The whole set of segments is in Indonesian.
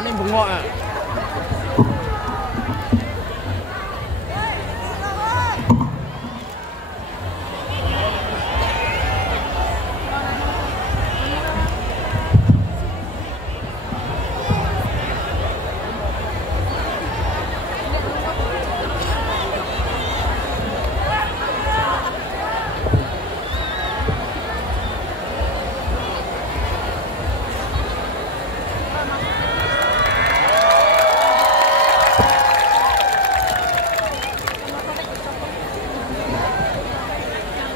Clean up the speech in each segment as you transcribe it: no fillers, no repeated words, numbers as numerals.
Matane bengok ya.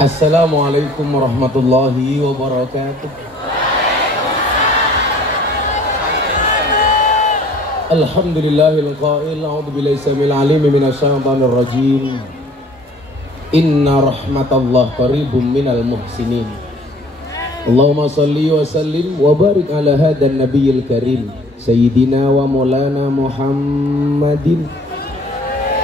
Assalamualaikum warahmatullahi wabarakatuh. Alhamdulillahil qail a'udzu billahi samil alim minasyaitonir rajim. Inna rahmatallah qaribum minal muhsinin. Allahumma shalli wa sallim wa barik ala hadan nabiyil karim sayyidina wa maulana Muhammadin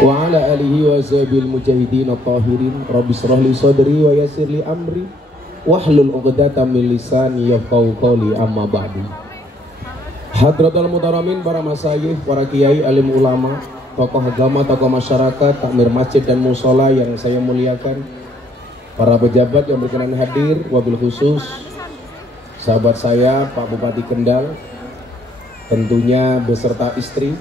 wa ala alihi wa sahbihi mujahidin at-tahirin. Rabbi shrah li sadri wa yassir li amri wahlul 'uqdatam min lisani yafqahu qawli, amma ba'du. Hadratul mutaramin, para masyayikh, para kiai, alim ulama, tokoh agama, tokoh masyarakat, takmir masjid dan musola yang saya muliakan, para pejabat yang berkenan hadir, wabil khusus sahabat saya Pak Bupati Kendal, tentunya beserta istri.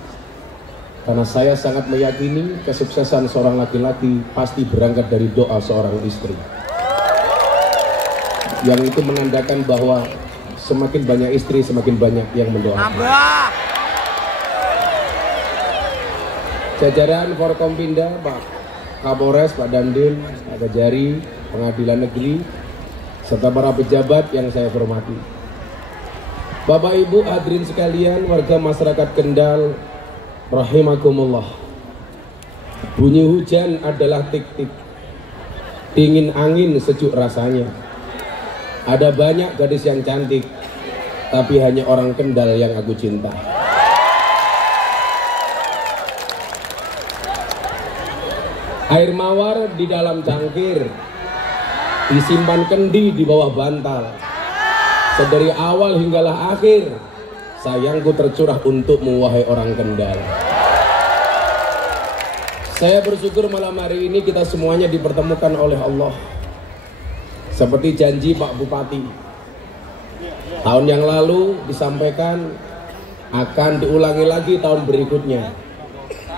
Karena saya sangat meyakini kesuksesan seorang laki-laki pasti berangkat dari doa seorang istri. Yang itu menandakan bahwa semakin banyak istri, semakin banyak yang mendoakan. Jajaran Forkompinda, Pak Kapolres, Pak Dandim, Pak Kejari, Pengadilan Negeri, serta para pejabat yang saya hormati. Bapak Ibu hadirin sekalian, warga masyarakat Kendal, rahimakumullah. Bunyi hujan adalah tik-tik, dingin angin sejuk rasanya. Ada banyak gadis yang cantik, tapi hanya orang Kendal yang aku cinta. Air mawar di dalam cangkir, disimpan kendi di bawah bantal. Sedari awal hinggalah akhir, sayangku tercurah untukmu wahai orang Kendal. Saya bersyukur malam hari ini kita semuanya dipertemukan oleh Allah. Seperti janji Pak Bupati, tahun yang lalu disampaikan akan diulangi lagi tahun berikutnya.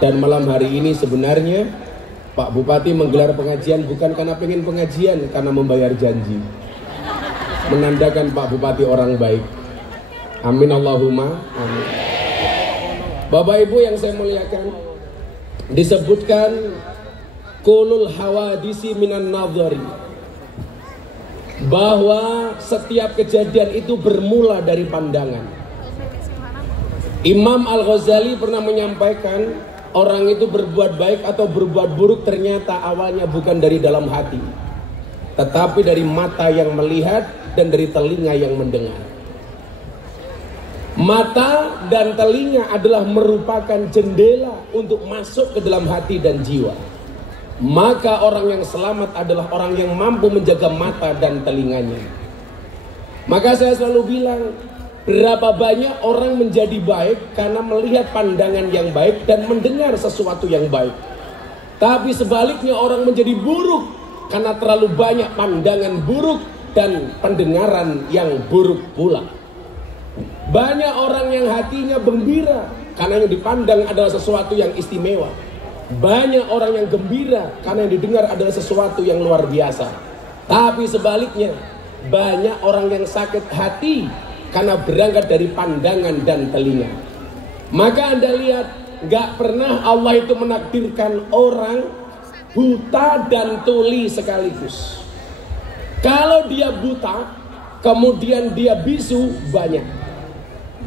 Dan malam hari ini sebenarnya Pak Bupati menggelar pengajian bukan karena pengen pengajian, karena membayar janji. Menandakan Pak Bupati orang baik. Amin Allahumma amin. Bapak Ibu yang saya muliakan, disebutkan kulul hawadisi minan nadhari, bahwa setiap kejadian itu bermula dari pandangan. Imam Al-Ghazali pernah menyampaikan, orang itu berbuat baik atau berbuat buruk ternyata awalnya bukan dari dalam hati, tetapi dari mata yang melihat dan dari telinga yang mendengar. Mata dan telinga adalah merupakan jendela untuk masuk ke dalam hati dan jiwa. Maka orang yang selamat adalah orang yang mampu menjaga mata dan telinganya. Maka saya selalu bilang, berapa banyak orang menjadi baik karena melihat pandangan yang baik dan mendengar sesuatu yang baik. Tapi sebaliknya orang menjadi buruk karena terlalu banyak pandangan buruk dan pendengaran yang buruk pula. Banyak orang yang hatinya gembira karena yang dipandang adalah sesuatu yang istimewa. Banyak orang yang gembira karena yang didengar adalah sesuatu yang luar biasa. Tapi sebaliknya, banyak orang yang sakit hati karena berangkat dari pandangan dan telinga. Maka Anda lihat, gak pernah Allah itu menakdirkan orang buta dan tuli sekaligus. Kalau dia buta, kemudian dia bisu, banyak.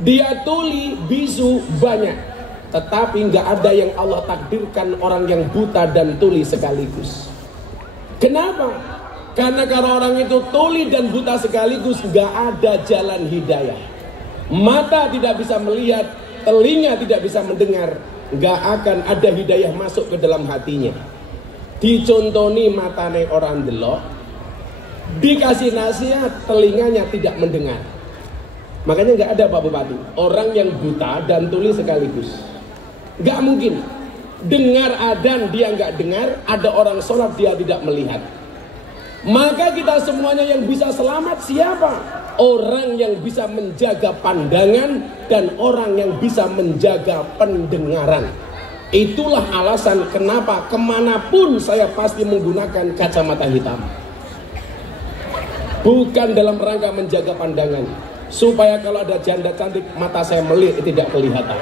Dia tuli, bisu, banyak. Tetapi nggak ada yang Allah takdirkan orang yang buta dan tuli sekaligus. Kenapa? Karena kalau orang itu tuli dan buta sekaligus, nggak ada jalan hidayah. Mata tidak bisa melihat, telinga tidak bisa mendengar, nggak akan ada hidayah masuk ke dalam hatinya. Dicontoni matane orang delok, dikasih nasihat, telinganya tidak mendengar. Makanya nggak ada Pak Bupati orang yang buta dan tuli sekaligus. Nggak mungkin. Dengar adzan dia nggak dengar, ada orang sholat dia tidak melihat. Maka kita semuanya yang bisa selamat siapa? Orang yang bisa menjaga pandangan dan orang yang bisa menjaga pendengaran. Itulah alasan kenapa kemanapun saya pasti menggunakan kacamata hitam. Bukan dalam rangka menjaga pandangan, supaya kalau ada janda cantik mata saya melihat tidak kelihatan.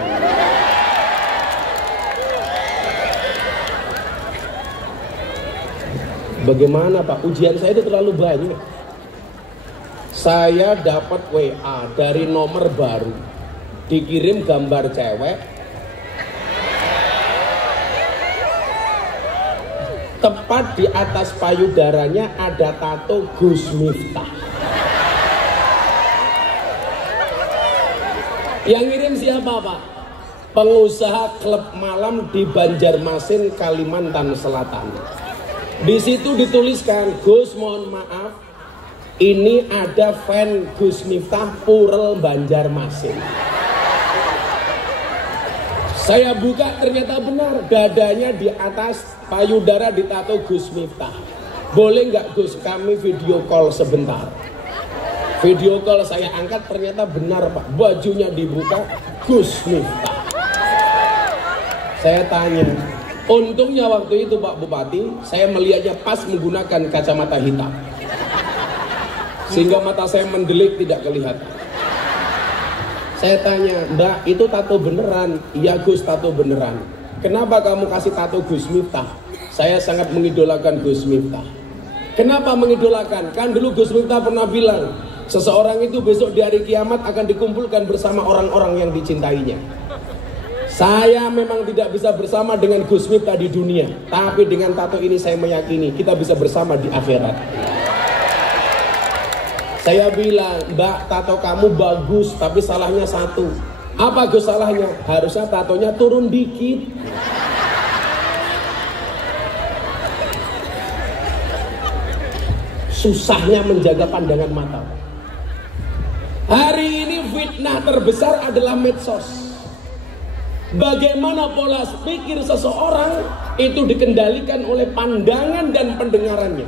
Bagaimana Pak? Ujian saya itu terlalu banyak. Saya dapat WA dari nomor baru, dikirim gambar cewek, tepat di atas payudaranya ada tato Gus Miftah. Yang ngirim siapa Pak? Pengusaha klub malam di Banjarmasin, Kalimantan Selatan. Di situ dituliskan, Gus mohon maaf, ini ada fan Gus Miftah Purel Banjarmasin. Saya buka ternyata benar, dadanya di atas payudara ditato Gus Miftah. Boleh nggak Gus kami video call sebentar? Video call saya angkat ternyata benar Pak, bajunya dibuka Gus Miftah. Saya tanya, untungnya waktu itu Pak Bupati, saya melihatnya pas menggunakan kacamata hitam. Sehingga mata saya mendelik tidak kelihatan. Saya tanya, Mbak itu tato beneran? Iya Gus, tato beneran. Kenapa kamu kasih tato Gus Miftah? Saya sangat mengidolakan Gus Miftah. Kenapa mengidolakan? Kan dulu Gus Miftah pernah bilang, seseorang itu besok di hari kiamat akan dikumpulkan bersama orang-orang yang dicintainya. Saya memang tidak bisa bersama dengan Gus Miftah di dunia, tapi dengan tato ini saya meyakini kita bisa bersama di akhirat. Saya bilang, Mbak tato kamu bagus, tapi salahnya satu. Apa Gus salahnya? Harusnya tatonya turun dikit. Susahnya menjaga pandangan mata. Hari ini fitnah terbesar adalah medsos. Bagaimana pola pikir seseorang itu dikendalikan oleh pandangan dan pendengarannya.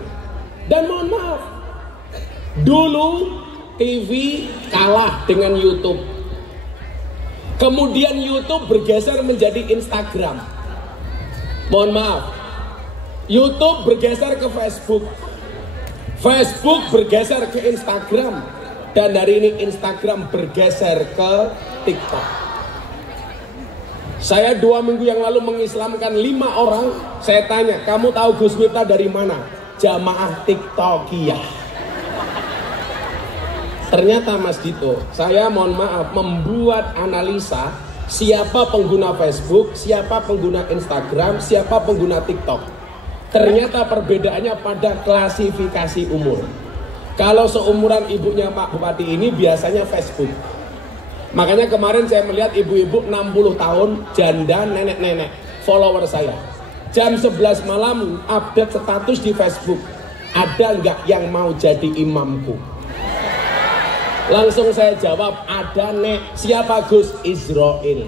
Dan mohon maaf, dulu TV kalah dengan YouTube. Kemudian YouTube bergeser menjadi Instagram. Mohon maaf, YouTube bergeser ke Facebook. Facebook bergeser ke Instagram. Dan hari ini Instagram bergeser ke TikTok. Saya 2 minggu yang lalu mengislamkan 5 orang. Saya tanya, kamu tahu Gus Miftah dari mana? Jamaah TikTokiyah. Ternyata Mas Dito, saya mohon maaf membuat analisa siapa pengguna Facebook, siapa pengguna Instagram, siapa pengguna TikTok. Ternyata perbedaannya pada klasifikasi umur. Kalau seumuran ibunya Pak Bupati ini biasanya Facebook. Makanya kemarin saya melihat ibu-ibu 60 tahun, janda, nenek-nenek, follower saya. Jam 11 malam update status di Facebook. Ada nggak yang mau jadi imamku? Langsung saya jawab, ada nek. Siapa Gus? Israel.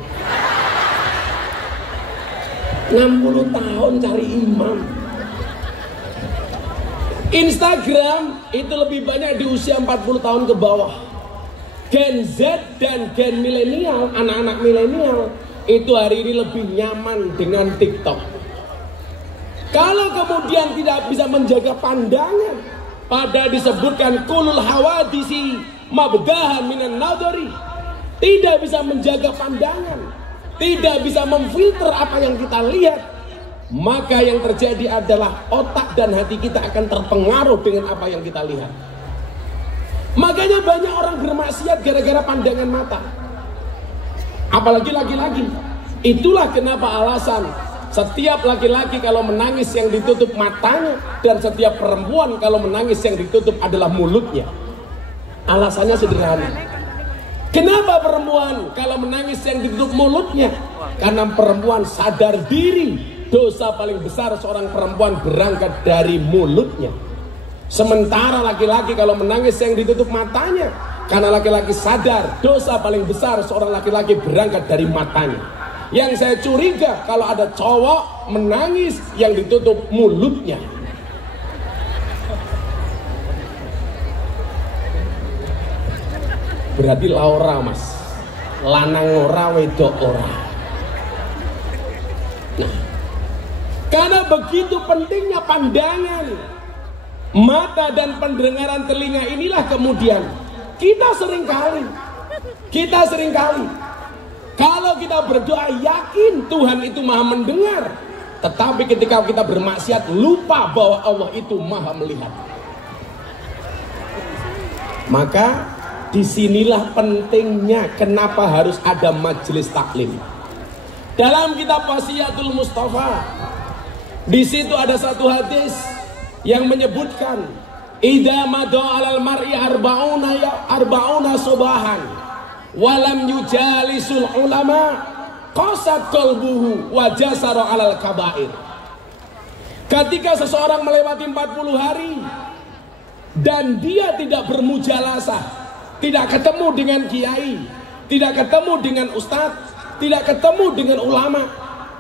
60 tahun cari imam. Instagram itu lebih banyak di usia 40 tahun ke bawah. Gen Z dan gen milenial, anak-anak milenial itu hari ini lebih nyaman dengan TikTok. Kalau kemudian tidak bisa menjaga pandangan, pada disebutkan kulul hawadisi mabdahan minan nadari, tidak bisa menjaga pandangan, tidak bisa memfilter apa yang kita lihat, maka yang terjadi adalah otak dan hati kita akan terpengaruh dengan apa yang kita lihat. Makanya banyak orang bermaksiat gara-gara pandangan mata. Apalagi laki-laki. Itulah kenapa alasan setiap laki-laki kalau menangis yang ditutup matanya, dan setiap perempuan kalau menangis yang ditutup adalah mulutnya. Alasannya sederhana. Kenapa perempuan kalau menangis yang ditutup mulutnya? Karena perempuan sadar diri dosa paling besar seorang perempuan berangkat dari mulutnya. Sementara laki-laki kalau menangis yang ditutup matanya, karena laki-laki sadar dosa paling besar seorang laki-laki berangkat dari matanya. Yang saya curiga kalau ada cowok menangis yang ditutup mulutnya. Berarti laura mas, lanang ora wedok ora. Nah, karena begitu pentingnya pandangan mata dan pendengaran telinga inilah kemudian kita seringkali kalau kita berdoa yakin Tuhan itu maha mendengar, tetapi ketika kita bermaksiat lupa bahwa Allah itu maha melihat. Maka disinilah pentingnya kenapa harus ada majelis taklim. Dalam kitab Wasiyatul Mustafa, di situ ada satu hadis yang menyebutkan idza mada 'alal mar'i arba'una subahan walam yujalisul ulama qasat qalbuhu wa jasara 'alal kaba'ir. Ketika seseorang melewati 40 hari dan dia tidak bermujalasah, tidak ketemu dengan kiai, tidak ketemu dengan ustadz, tidak ketemu dengan ulama,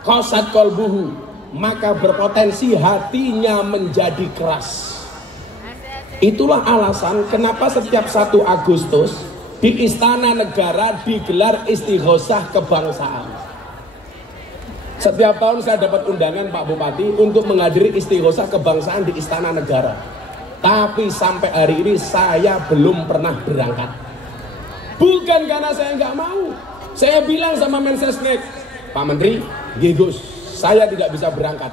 qasat qalbuhu, maka berpotensi hatinya menjadi keras. Itulah alasan kenapa setiap 1 Agustus di Istana Negara digelar istighosah kebangsaan. Setiap tahun saya dapat undangan Pak Bupati untuk menghadiri istighosah kebangsaan di Istana Negara. Tapi sampai hari ini saya belum pernah berangkat. Bukan karena saya nggak mau. Saya bilang sama Mensesnek, Pak Menteri, Gus, saya tidak bisa berangkat.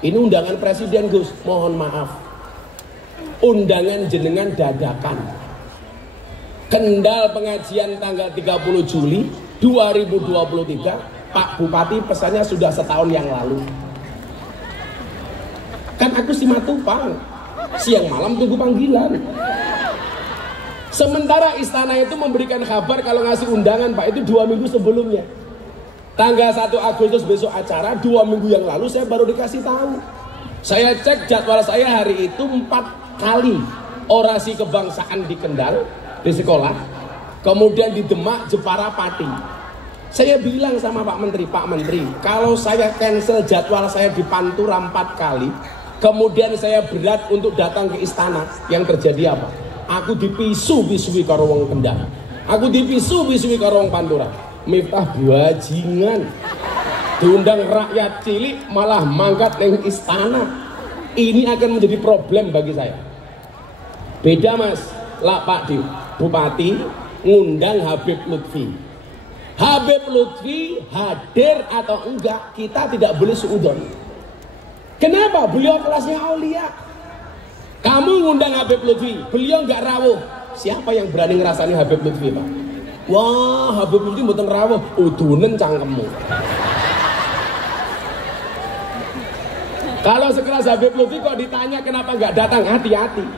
Ini undangan presiden Gus, mohon maaf. Undangan jenengan dadakan. Kendal pengajian tanggal 30 Juli 2023, Pak Bupati pesannya sudah setahun yang lalu. Kan aku Simatupang, siang malam tunggu panggilan. Sementara istana itu memberikan kabar kalau ngasih undangan Pak itu 2 minggu sebelumnya. Tanggal 1 Agustus besok acara, 2 minggu yang lalu saya baru dikasih tahu. Saya cek jadwal saya hari itu 4 kali orasi kebangsaan di Kendal, di sekolah. Kemudian di Demak, Jepara, Pati. Saya bilang sama Pak Menteri, kalau saya cancel jadwal saya di Pantura 4 kali, kemudian saya berat untuk datang ke istana, yang terjadi apa? Aku dipisu-pisui karo wong Kendal. Aku dipisu-pisui karo wong Pantura. Miftah bajingan. Diundang rakyat cilik malah mangkat neng istana. Ini akan menjadi problem bagi saya. Beda mas, lah Pak Bupati ngundang Habib Lutfi. Habib Lutfi hadir atau enggak, kita tidak boleh suudon. Kenapa? Beliau kelasnya aulia. Kamu ngundang Habib Lutfi, beliau nggak rawuh. Siapa yang berani ngerasani Habib Lutfi Pak? Wah, Habib Lutfi mboten rawuh, udunen cangkemmu. Kalau sekelas Habib Lutfi kok ditanya kenapa nggak datang, hati-hati.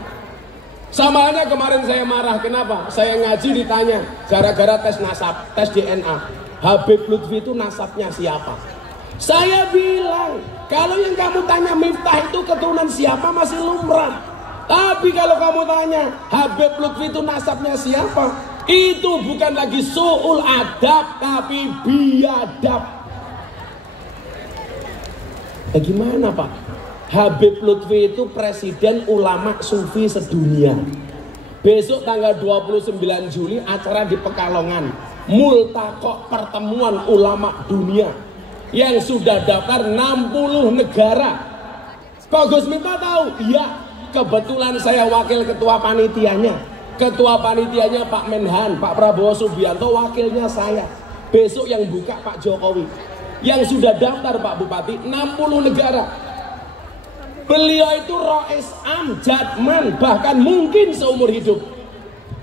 Sama halnya kemarin saya marah, kenapa? Saya ngaji ditanya, gara-gara tes nasab, tes DNA. Habib Lutfi itu nasabnya siapa? Saya bilang, kalau yang kamu tanya Miftah itu keturunan siapa masih lumrah. Tapi kalau kamu tanya Habib Lutfi itu nasabnya siapa, itu bukan lagi su'ul adab, tapi biadab. Bagaimana Pak? Habib Lutfi itu presiden ulama sufi sedunia. Besok tanggal 29 Juli acara di Pekalongan, multaqo pertemuan ulama dunia, yang sudah daftar 60 negara. Kok Gus Miftah tahu? Iya, kebetulan saya wakil ketua panitianya. Ketua panitianya Pak Menhan, Pak Prabowo Subianto, wakilnya saya. Besok yang buka Pak Jokowi. Yang sudah daftar Pak Bupati 60 negara. Beliau itu Rois Am, Jatman, bahkan mungkin seumur hidup.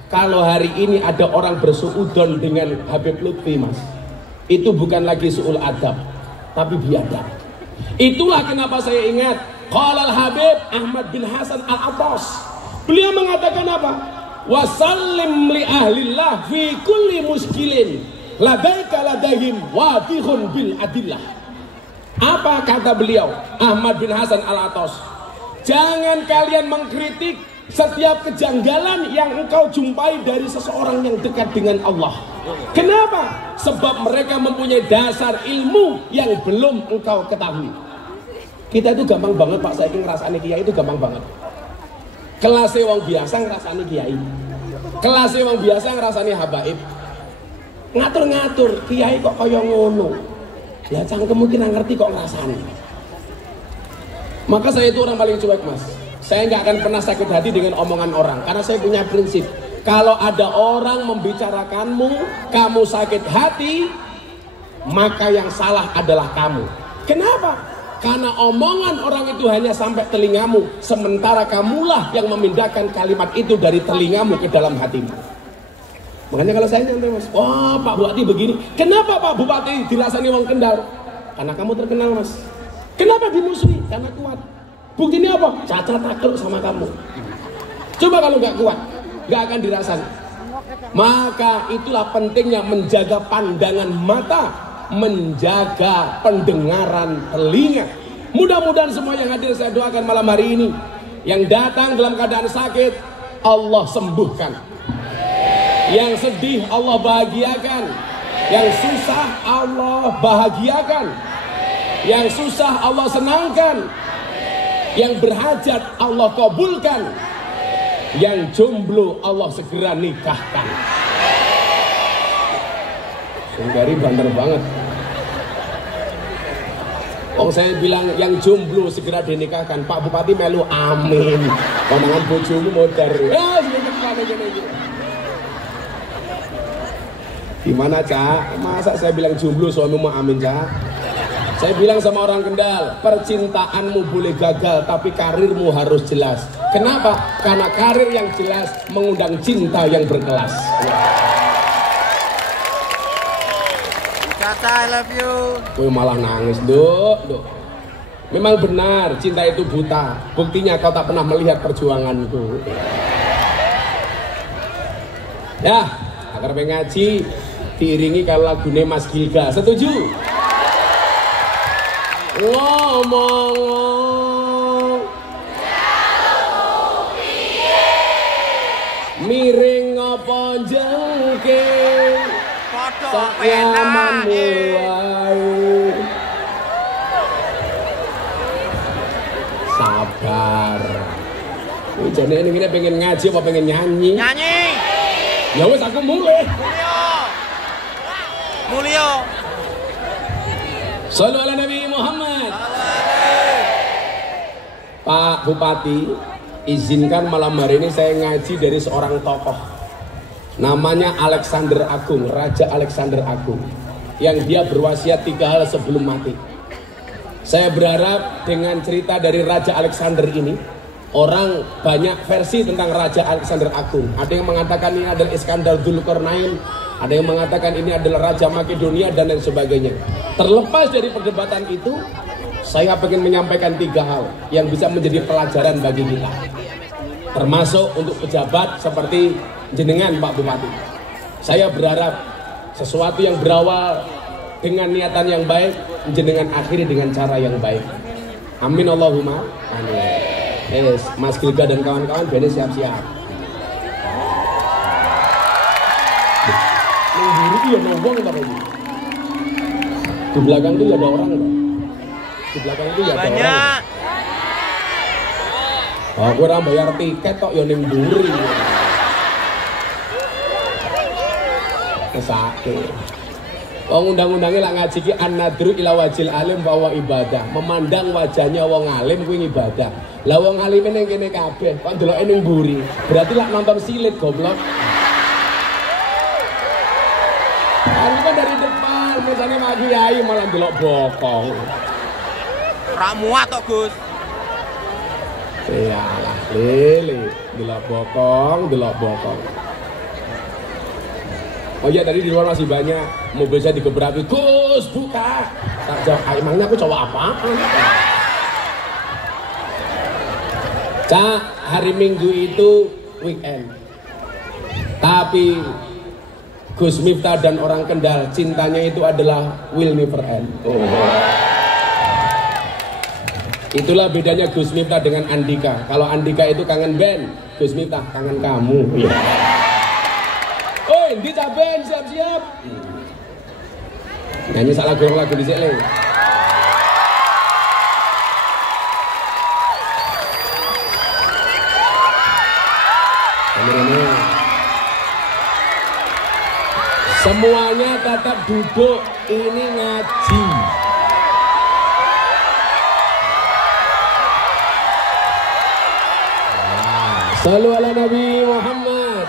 Kalau hari ini ada orang bersuudon dengan Habib Lutfi mas, itu bukan lagi su'ul adab, tapi biadab. Itulah kenapa saya ingat qala al-Habib Ahmad bin Hasan al-Attas. Beliau mengatakan apa? Wasallim li ahlillah fi kulli muskilin ladaika ladahim wadihun bil adillah. Apa kata beliau Ahmad bin Hasan al-Attas? Jangan kalian mengkritik setiap kejanggalan yang engkau jumpai dari seseorang yang dekat dengan Allah. Kenapa? Sebab mereka mempunyai dasar ilmu yang belum engkau ketahui. Kita itu gampang banget Pak, saya ngerasani kiai itu gampang banget. Kelasnya wong biasa ngerasani kiai, kelasnya wong biasa ngerasani habaib. Ngatur-ngatur kiai kok kaya ngono. Ya cangkemmu ki ngerti kok ngrasani. Maka saya itu orang paling cuek Mas. Saya nggak akan pernah sakit hati dengan omongan orang, karena saya punya prinsip. Kalau ada orang membicarakanmu, kamu sakit hati, maka yang salah adalah kamu. Kenapa? Karena omongan orang itu hanya sampai telingamu, sementara kamulah yang memindahkan kalimat itu dari telingamu ke dalam hatimu. Makanya kalau saya nyantai Mas, wah Pak Bupati begini. Kenapa Pak Bupati dirasani wong Kendal? Karena kamu terkenal Mas. Kenapa dimusuhi? Karena kuat. Buktinya apa? Cacat takluk sama kamu. Coba kalau nggak kuat, nggak akan dirasakan. Maka itulah pentingnya menjaga pandangan mata, menjaga pendengaran telinga. Mudah-mudahan semua yang hadir saya doakan malam hari ini, yang datang dalam keadaan sakit Allah sembuhkan, yang sedih Allah bahagiakan, yang susah Allah bahagiakan, yang susah Allah senangkan, yang berhajat Allah kabulkan, yang jomblo Allah segera nikahkan. Sunggari banter banget. Oh saya bilang yang jomblo segera dinikahkan, Pak Bupati melu amin. Konangan bojomu modar. Gimana Cak? Masa saya bilang jomblo suamimu amin Cak? Saya bilang sama orang Kendal, percintaanmu boleh gagal tapi karirmu harus jelas. Kenapa? Karena karir yang jelas mengundang cinta yang berkelas. Kata I love you. Gue malah nangis, Duk. Memang benar, cinta itu buta. Buktinya kau tak pernah melihat perjuanganku. Ya, agar mengaji diiringi kalau lagune Mas Gilga. Setuju? Ngomong miring apa jengking sakyaman wae. Sabar. Jane ini pengen ngaji apa pengen nyanyi? Nyanyi. Ya wes aku mulai. Mulio. Shallu ala Nabi Muhammad. Pak Bupati, izinkan malam hari ini saya ngaji dari seorang tokoh. Namanya Alexander Agung, Raja Alexander Agung. Yang dia berwasiat 3 hal sebelum mati. Saya berharap dengan cerita dari Raja Alexander ini, orang banyak versi tentang Raja Alexander Agung. Ada yang mengatakan ini adalah Iskandar Dzulkarnain, ada yang mengatakan ini adalah Raja Makedonia dan lain sebagainya. Terlepas dari perdebatan itu, saya ingin menyampaikan 3 hal yang bisa menjadi pelajaran bagi kita. Termasuk untuk pejabat seperti jenengan Pak Bupati. Saya berharap sesuatu yang berawal dengan niatan yang baik, jenengan akhiri dengan cara yang baik. Amin Allahumma amin. Yes, Mas Gilga dan kawan-kawan bener siap-siap. Mengguru itu ya nongkrong apa ini? Di belakang itu ya ada orang loh. Di belakang itu ya ada banyak orang. Oh, gue orang bayar tiket kok ya ning mburi. Kesake. Wong undang-undangnya lah ngaji ki an-nadru ila wajil alim wa ibadah. Memandang wajahnya wong alim kuwi ibadah. Lah wong alim ning kene kabeh kok ndeloke ning mburi. Berarti lak nonton silit goblok. Aku kan dari depan, misalnya Mak Kiai malah ndelok bokong. Ora muat tok, Gus. Iyalah, lele, delok bokong. Oh iya, tadi di luar masih banyak mobil saya digebrakin. Gus, buka. Tak jawab, emangnya aku cowok apa? Cak, hari Minggu itu weekend. Tapi Gus Miftah dan orang Kendal cintanya itu adalah will never end. Oh. Itulah bedanya Gus Miftah dengan Andika. Kalau Andika itu kangen band, Gus Miftah kangen kamu. Ya. Oh, ini band siap-siap. Nyanyi salah gorong lagu di sini. Semuanya tetap duduk, ini ngaji. Shallu ala Nabi Muhammad.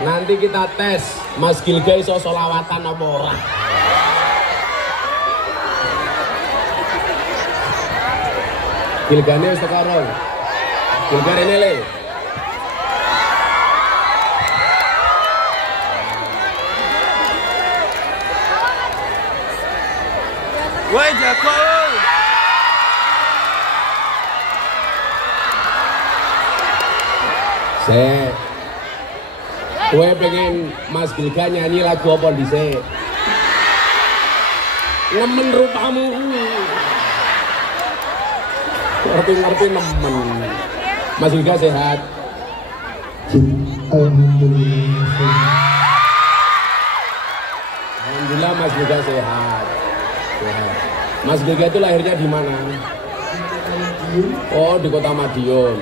Nanti kita tes Mas Gilga iso solawatan apa ora. Gilgane wis teko ora? Gilga rene le. Woi jago. Gue pengen Mas Gilga nyanyi lagu apa dhisik? Nemen rupamu. Ngerti nemen. Mas Gilga sehat? Alhamdulillah Mas Gilga sehat. Mas Gilga itu lahirnya di mana? Oh, di Kota Madiun.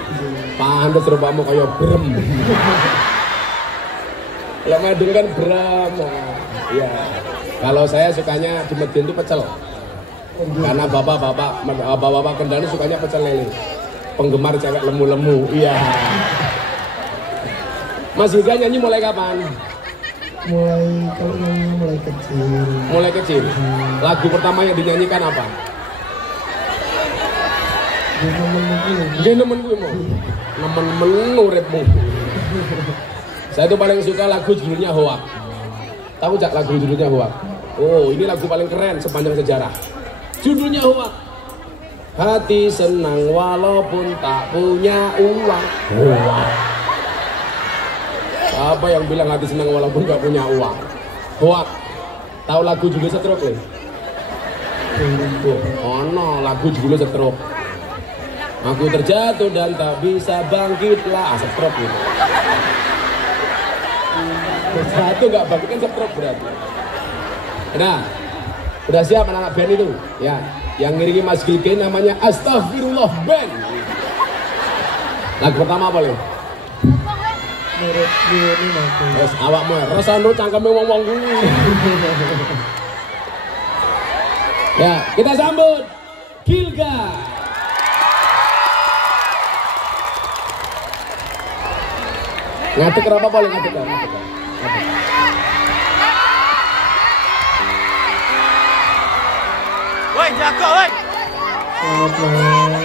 Pantes rupamu kayak brem. Kalau Madiun kan brem. Ya. Kalau saya sukanya di Madiun itu pecel. Karena bapak-bapak Kendari sukanya pecel lele. Penggemar cewek lemu-lemu. Iya. Mas Gilga nyanyi mulai kapan? Kalau nyanyi mulai kecil. Mulai kecil. Lagu pertama yang dinyanyikan apa? Dia nemen gue mau. Nemen uripmu. Saya tuh paling suka lagu judulnya Hoak. Tahu jak lagu judulnya Hoak? Oh, ini lagu paling keren sepanjang sejarah. Judulnya Hoak. Hati senang walaupun tak punya uang. Hoak. Apa yang bilang hati senang walaupun gak punya uang? Hoak. Tahu lagu judul Stroke le? Oh no, lagu judul Stroke. Aku terjatuh dan tak bisa bangkitlah. Stroke gitu. Terjatuh gak bangkit kan stroke berarti. Nah, udah siap anak-anak band itu? Ya, yang ngiringi Mas Gilga namanya Astagfirullah Band. Lagu pertama apa le? Menurut gue ini nanti. Terus awakmu rasane cangkeme wong-wong kuwi. Ya, kita sambut Gilga. Ngatuk apa boleh ngatuk kan? Woi jago woi. Selamat malam.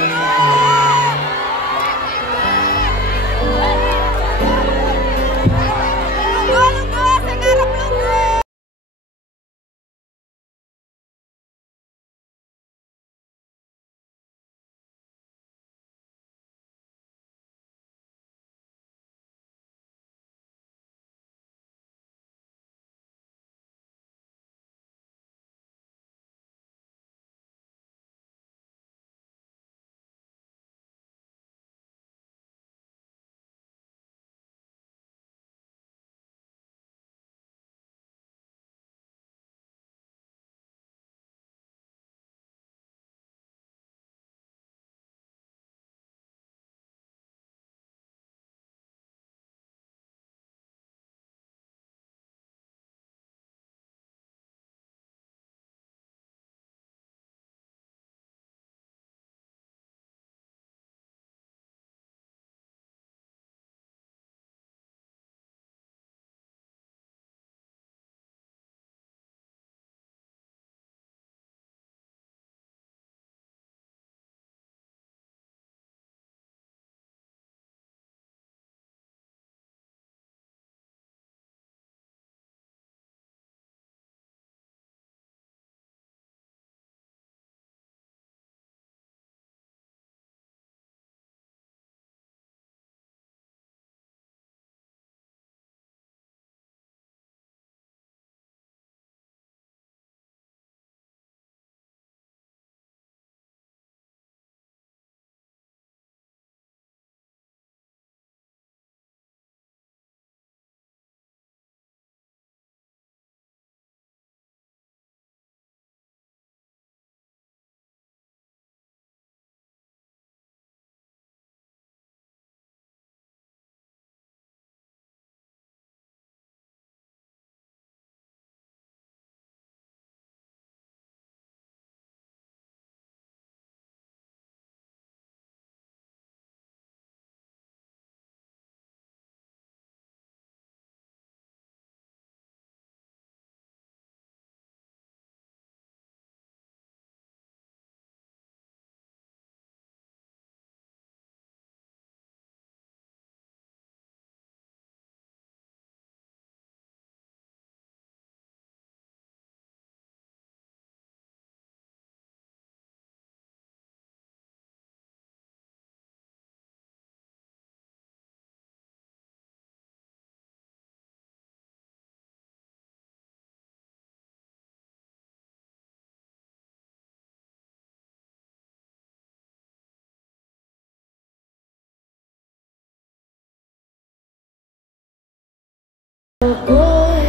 Kowe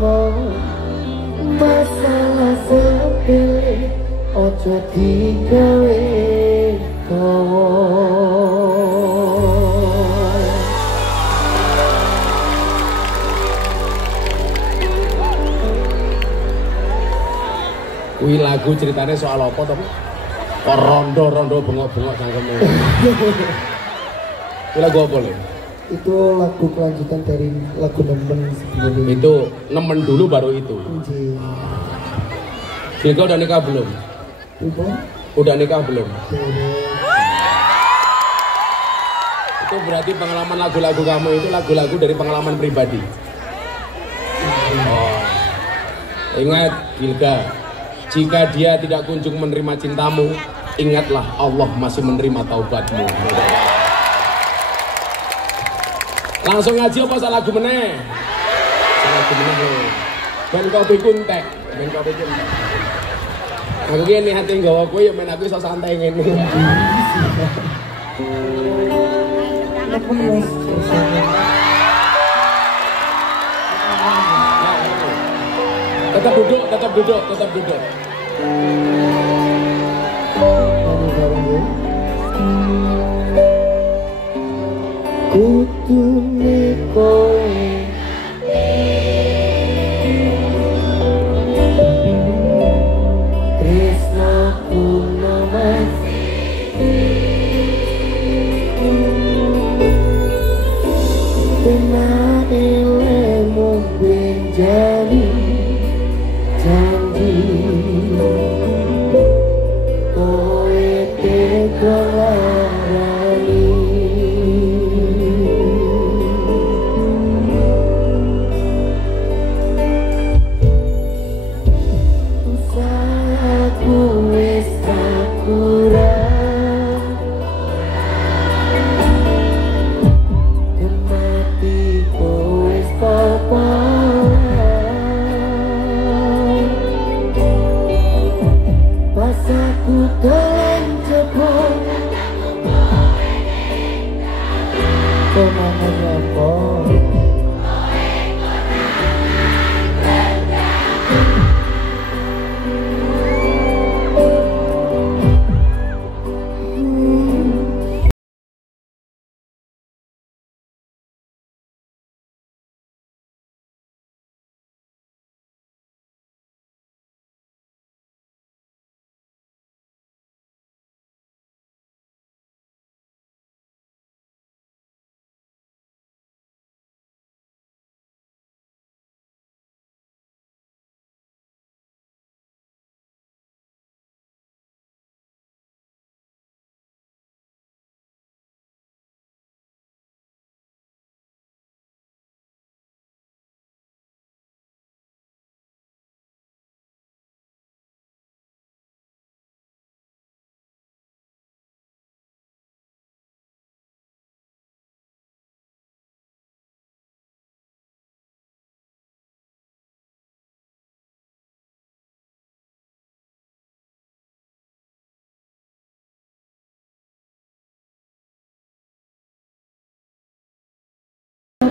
ngomong masalah sepele ojo digawe kowe. Kuwi lagu ceritanya soal apa toh? Kok rondo-rondo bengok-bengok cangkemmu. Kuwi lagu apa lho? Itu lagu kelanjutan dari lagu Nemen sebelumnya. Itu nemen dulu baru itu. Anjir. Jika udah nikah belum? Belum? Udah nikah belum? Belum. Itu berarti pengalaman lagu-lagu kamu itu lagu-lagu dari pengalaman pribadi. Oh. Ingat Gilga, jika dia tidak kunjung menerima cintamu, ingatlah Allah masih menerima taubatmu. Langsung ngaji apa salah lagu meneh? Salah lagu meneh lho. Ben kopi kuntek, ben kopi kuntek. Aku gini hati nggawa kowe ya men aku iso santai ngene. Nemen wes bersama. Tetap duduk, tetap duduk, tetap duduk. Bareng-bareng ya. Kutune kowe tresnaku namas tenane lemu benjali janji kowe tega larani.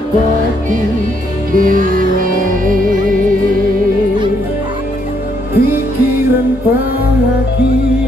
Bagi pikiran bahagiamu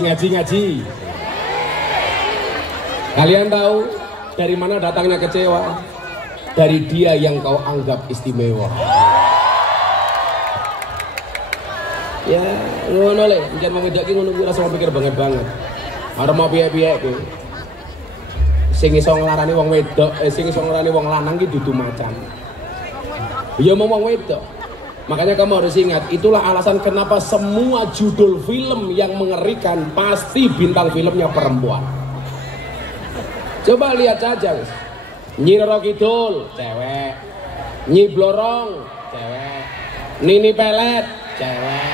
Ngaji. Kalian tahu dari mana datangnya kecewa? Dari dia yang kau anggap istimewa. Ya, ngono le, jangan mau ngejak ngono kuwi rasa pikir banget. Arep mau piye-piye kuwi. Sing iso nglarani wong wedok, sing iso nglarani wong lanang ki dudu macan. Ya mau wong wedok. Makanya kamu harus ingat, itulah alasan kenapa semua judul film yang mengerikan pasti bintang filmnya perempuan. Coba lihat saja, guys. Nyi Roro Kidul, cewek. Nyi Blorong, cewek. Nini Pelet, cewek.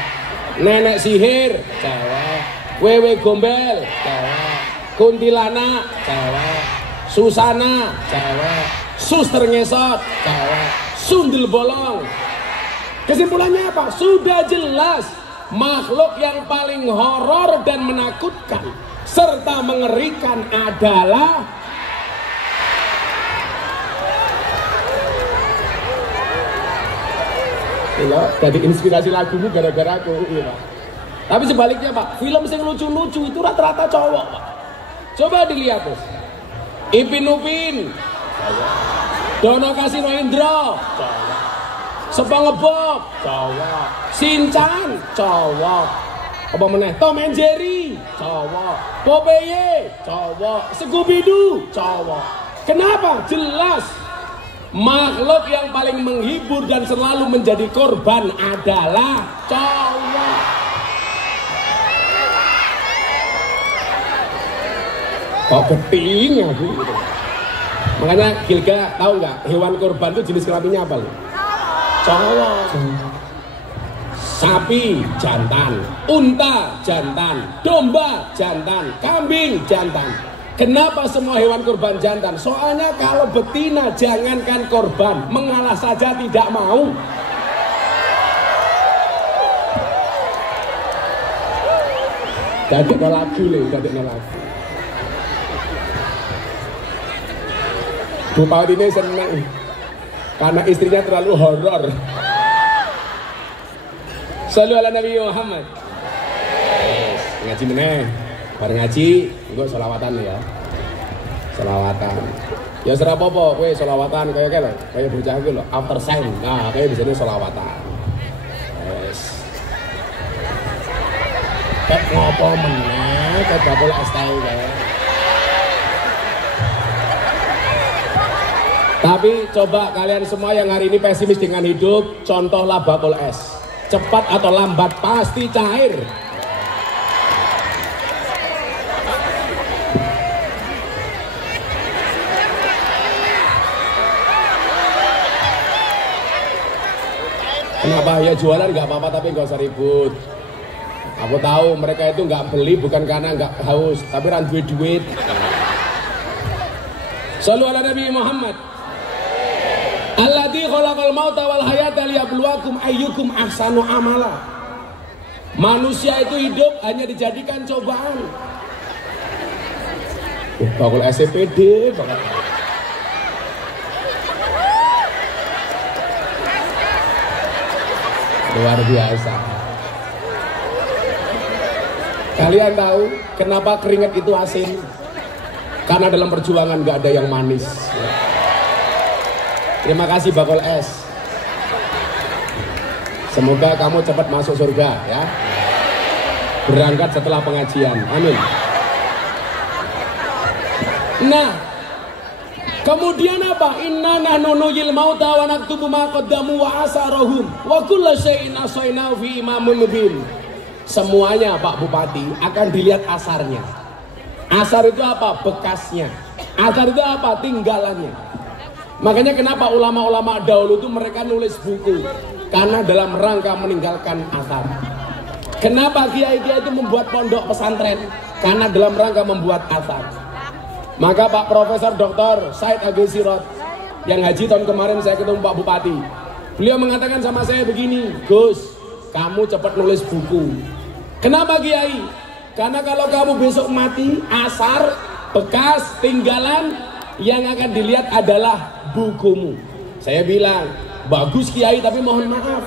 Nenek Sihir, cewek. Wewe Gombel, cewek. Kuntilanak, cewek. Susana, cewek. Suster Ngesot, cewek. Sundel Bolong. Kesimpulannya apa? Sudah jelas makhluk yang paling horor dan menakutkan serta mengerikan adalah jadi inspirasi lagumu gara-gara aku iya. Tapi sebaliknya Pak, film yang lucu-lucu itu rata-rata cowok Pak. Coba dilihat terus. Ipin Upin, Dono Kasino Indro, SpongeBob, cowok. Shinchan, cowok. Apa meneh? Tom and Jerry, cowok. Popeye, cowok. Scooby-Doo, cowok. Kenapa? Jelas makhluk yang paling menghibur dan selalu menjadi korban adalah cowok. Kok keting aku? Makanya Gilga tahu nggak hewan korban itu jenis kelaminnya apa? Cowok. Sapi jantan, unta jantan, domba jantan, kambing jantan. Kenapa semua hewan korban jantan? Soalnya kalau betina jangankan korban, mengalah saja tidak mau. Dadekno lagu lho, dadekno lagu. Bupati ini seneng karena istrinya terlalu horor. Shallu ala Nabi Muhammad. Ngaji meneh. Bareng ngaji, gue sholawatan ya. Sholawatan. Ya serah apa-apa, gue sholawatan kayak bocah gue loh. After sign, nah kayak biasanya sholawatan. Yes. Kayak ngopo meneh, kayak bakul STI kayak. Tapi coba kalian semua yang hari ini pesimis dengan hidup, contohlah bakul es. Cepat atau lambat pasti cair. Kenapa ya jualan nggak apa-apa tapi nggak usah ribut. Aku tahu mereka itu nggak beli bukan karena nggak haus, tapi ran duit. Shallu ala Nabi Muhammad. Alladzi khalaqal mauta wal hayata liyabluwakum ayyukum ahsanu amala. Manusia itu hidup hanya dijadikan cobaan. Bakul SCPD banget. Luar biasa. Kalian tahu kenapa keringat itu asin? Karena dalam perjuangan gak ada yang manis. Terima kasih bakul es. Semoga kamu cepat masuk surga ya. Berangkat setelah pengajian. Amin. Nah, kemudian apa? Inna nahnu nuhyil mauta wa naktubu ma qaddamu wa asarahum wa kullu syai'in ahsaynahu fi imamin mubin. Semuanya Pak Bupati akan dilihat asarnya. Asar itu apa? Bekasnya. Asar itu apa? Tinggalannya. Makanya kenapa ulama-ulama dahulu itu mereka nulis buku? Karena dalam rangka meninggalkan asar. Kenapa kiai-kiai itu membuat pondok pesantren? Karena dalam rangka membuat asar. Maka Pak Profesor Dr. Said Agil Sirot yang haji tahun kemarin saya ketemu Pak Bupati. Beliau mengatakan sama saya begini, Gus, kamu cepat nulis buku. Kenapa Kiai? Karena kalau kamu besok mati, asar, bekas, tinggalan, yang akan dilihat adalah bukumu. Saya bilang, bagus Kiai tapi mohon maaf.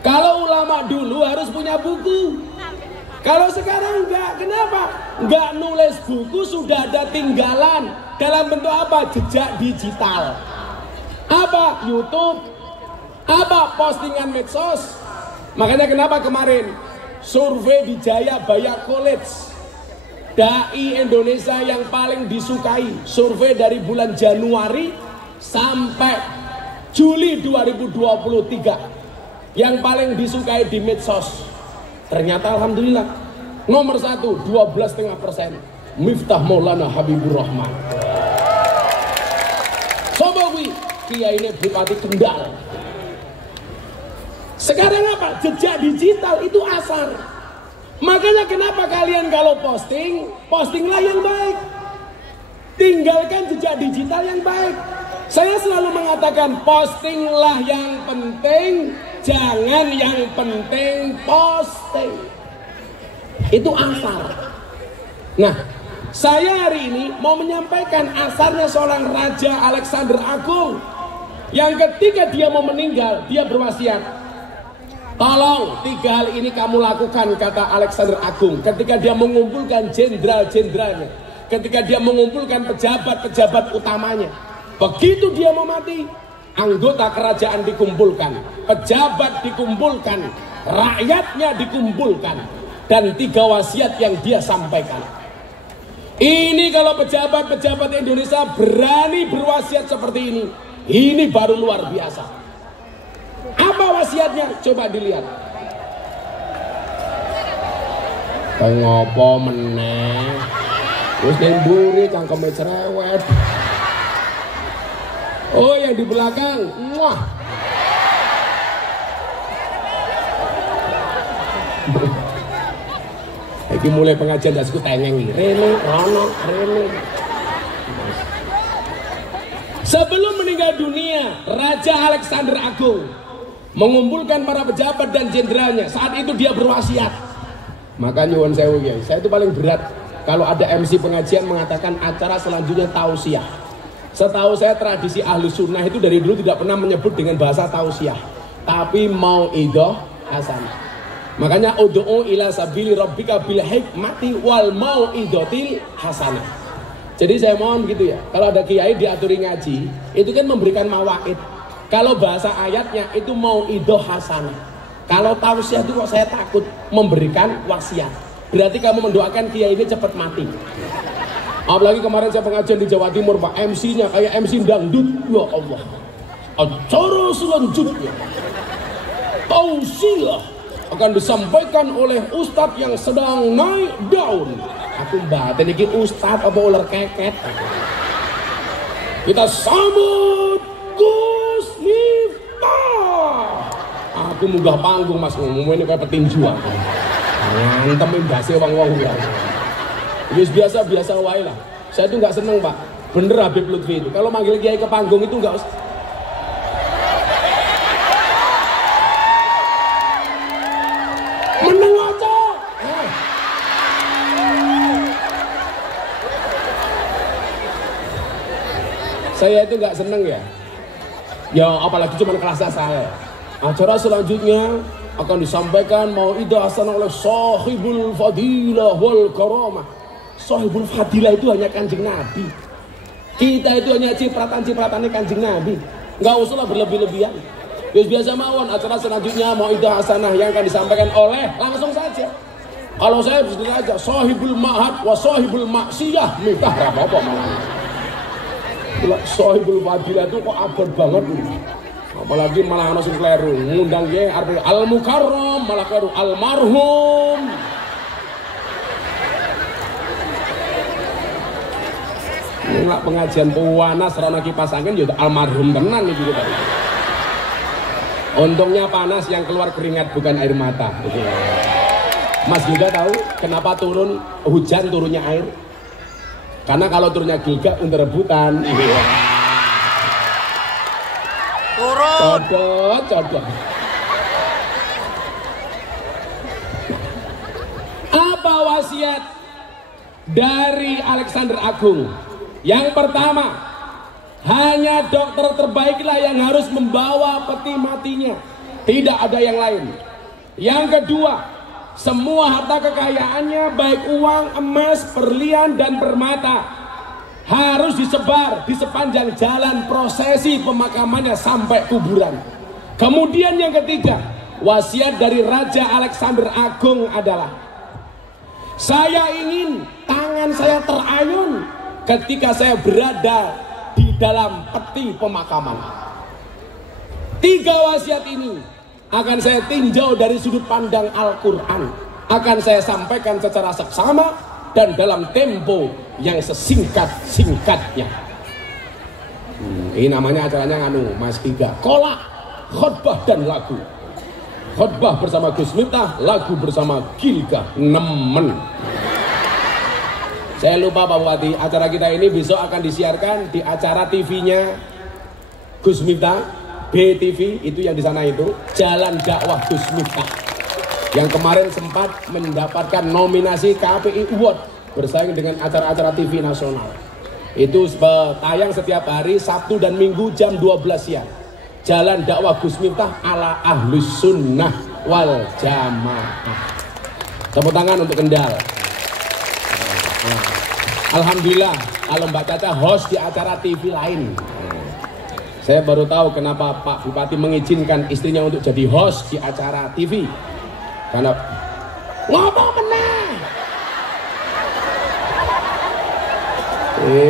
Kalau ulama dulu harus punya buku. Kalau sekarang enggak, kenapa? Enggak nulis buku, sudah ada tinggalan. Dalam bentuk apa? Jejak digital. Apa? YouTube. Apa? Postingan medsos. Makanya kenapa kemarin survei di Jayabaya College, dai Indonesia yang paling disukai, survei dari bulan Januari sampai Juli 2023, yang paling disukai di medsos. Ternyata alhamdulillah nomor 1 12,5%, Miftah Maulana Habibur Rahman. Sobawi Kiai ini Bupati Kendal. Sekarang apa? Jejak digital itu asar. Makanya kenapa kalian kalau posting, postinglah yang baik. Tinggalkan jejak digital yang baik. Saya selalu mengatakan postinglah yang penting, jangan yang penting posting. Itu asar. Nah, saya hari ini mau menyampaikan asarnya seorang Raja Alexander Agung, yang ketika dia mau meninggal, dia berwasiat, tolong 3 hal ini kamu lakukan, kata Alexander Agung. Ketika dia mengumpulkan jenderal-jenderalnya, ketika dia mengumpulkan pejabat-pejabat utamanya, begitu dia mau mati, anggota kerajaan dikumpulkan, pejabat dikumpulkan, rakyatnya dikumpulkan, dan 3 wasiat yang dia sampaikan. Ini kalau pejabat-pejabat Indonesia berani berwasiat seperti ini baru luar biasa. Apa wasiatnya? Coba dilihat. Ngopo meneh? Wis ning mburi cangkeme cerewet. Oh, yang di belakang. Muah. Iki mulai pengajian dasku tengeng iki. Rene, rono, rene. Sebelum meninggal dunia, Raja Alexander Agung mengumpulkan para pejabat dan jenderalnya. Saat itu dia berwasiat. Maka nyuwun sewu ya, saya itu paling berat kalau ada MC pengajian mengatakan acara selanjutnya tausiah. Setahu saya tradisi ahli sunnah itu dari dulu tidak pernah menyebut dengan bahasa tausiah, tapi mauidhah hasanah. Makanya ud'u ila sabili rabbika bil hikmati wal mauidhatil hasanah. Jadi saya mohon gitu ya, kalau ada kiai diaturi ngaji, itu kan memberikan mawaid. Kalau bahasa ayatnya itu mauidhah hasanah. Kalau tausiah itu kok saya takut memberikan wasiat. Berarti kamu mendoakan kiai ini cepat mati. Apalagi kemarin saya pengajian di Jawa Timur, Pak, MC-nya kayak MC dangdut. Ya Allah. Acara selanjutnya tausiah akan disampaikan oleh ustadz yang sedang naik daun. Aku batin ini ustadz apa ular keket. Kita sambut Gus Miftah. Aku munggah panggung mas, ngomong ini kayak petinju aku. Ngantem imbasnya wong-wong ya. Biasa-biasa wae lah. Saya itu nggak seneng Pak. Bener Habib Lutfi itu. Kalau manggil kiai ke panggung itu nggak usah. Meneng aja. Saya itu nggak seneng ya. Ya apalagi cuma kelas saya. Acara selanjutnya akan disampaikan mauidhah hasanah oleh sahibul fadilah wal karamah. Sahibul fadilah itu hanya Kanjeng Nabi. Kita itu hanya cipratan-cipratannya Kanjeng Nabi. Nggak usahlah berlebih-lebihan. Biasa mawon acara selanjutnya mauidhah hasanah yang akan disampaikan oleh, langsung saja. Kalau saya bisa aja sahibul ma'had wa sahibul maksiyah, Miftah apa-apa malah. Sahibul fadilah itu kok abot banget. Apalagi malah ana sing kleru ngundang ye arep al mukarram malah kleru almarhum. Nek pengajian panas rana kipas angin ya almarhum tenan iki gitu. Untungnya panas yang keluar keringat bukan air mata. Mas juga tahu kenapa turun hujan turunnya air? Karena kalau turunnya gilga untuk rebutan. Turun. Codot. Apa wasiat dari Alexander Agung? Yang pertama, hanya dokter terbaiklah yang harus membawa peti matinya, tidak ada yang lain. Yang kedua, semua harta kekayaannya baik uang, emas, berlian dan permata harus disebar di sepanjang jalan prosesi pemakamannya sampai kuburan. Kemudian yang ketiga, wasiat dari Raja Alexander Agung adalah, saya ingin tangan saya terayun ketika saya berada di dalam peti pemakaman. 3 wasiat ini akan saya tinjau dari sudut pandang Al-Quran. Akan saya sampaikan secara seksama dan dalam tempo yang sesingkat-singkatnya. Ini namanya acaranya Mas Giga. Kolak, khotbah dan lagu. Khotbah bersama Gus Miftah, lagu bersama Gilga. Nemen. Saya lupa Pak Bupati, acara kita ini besok akan disiarkan di acara TV-nya Gus Miftah, BTV, itu yang di sana itu, Jalan Dakwah Gus Miftah. Yang kemarin sempat mendapatkan nominasi KPI Award bersaing dengan acara-acara TV nasional. Itu tayang setiap hari Sabtu dan Minggu jam 12 siang. Jalan Dakwah Gus Miftah ala Ahlus Sunnah wal Jamaah. Tepuk tangan untuk Kendal. Alhamdulillah kalau Mbak Caca host di acara TV lain. Saya baru tahu kenapa Pak Bupati mengizinkan istrinya untuk jadi host di acara TV. Karena ngomong menang.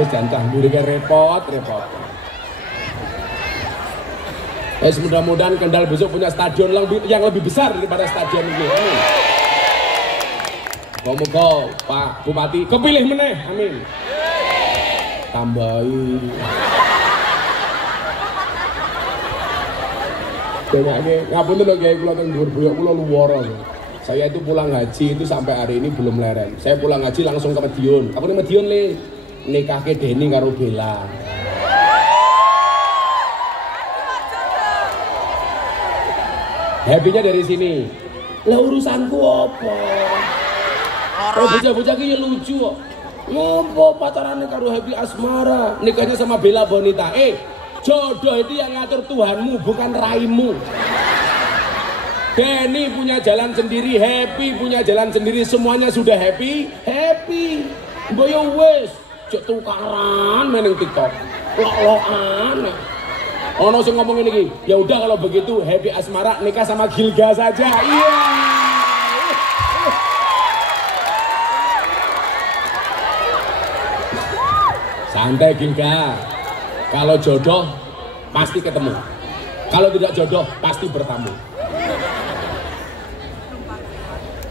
Jangan buruknya repot. Mudah-mudahan Kendal besok punya stadion yang lebih besar daripada stadion ini. Moga-moga Pak Bupati kepilih meneh, amin. Tambahi. Ngapunten lho Kiai, kula teng dhuwur boyok kula luwara. Saya itu pulang haji itu sampai hari ini belum leren. Saya pulang haji langsung ke Madiun. Aku ning Madiun le nikahke Deni karo Bella. Happy-nya dari sini. Lah urusanku apa? Bocah-bocah ki lucu kok. Ngopo pacarane karo Happy Asmara, nikahnya sama Bella Bonita. Jodoh itu yang ngatur Tuhanmu, bukan raimu. Denny punya jalan sendiri, Happy punya jalan sendiri, semuanya sudah happy. Boyo wes, cek tukaran main TikTok. Lok-lokan. Ono sing ngomong ini, ya udah kalau begitu Happy Asmara nikah sama Gilga saja. Iya. Santai Gilga. Kalau jodoh pasti ketemu. Kalau tidak jodoh pasti bertamu.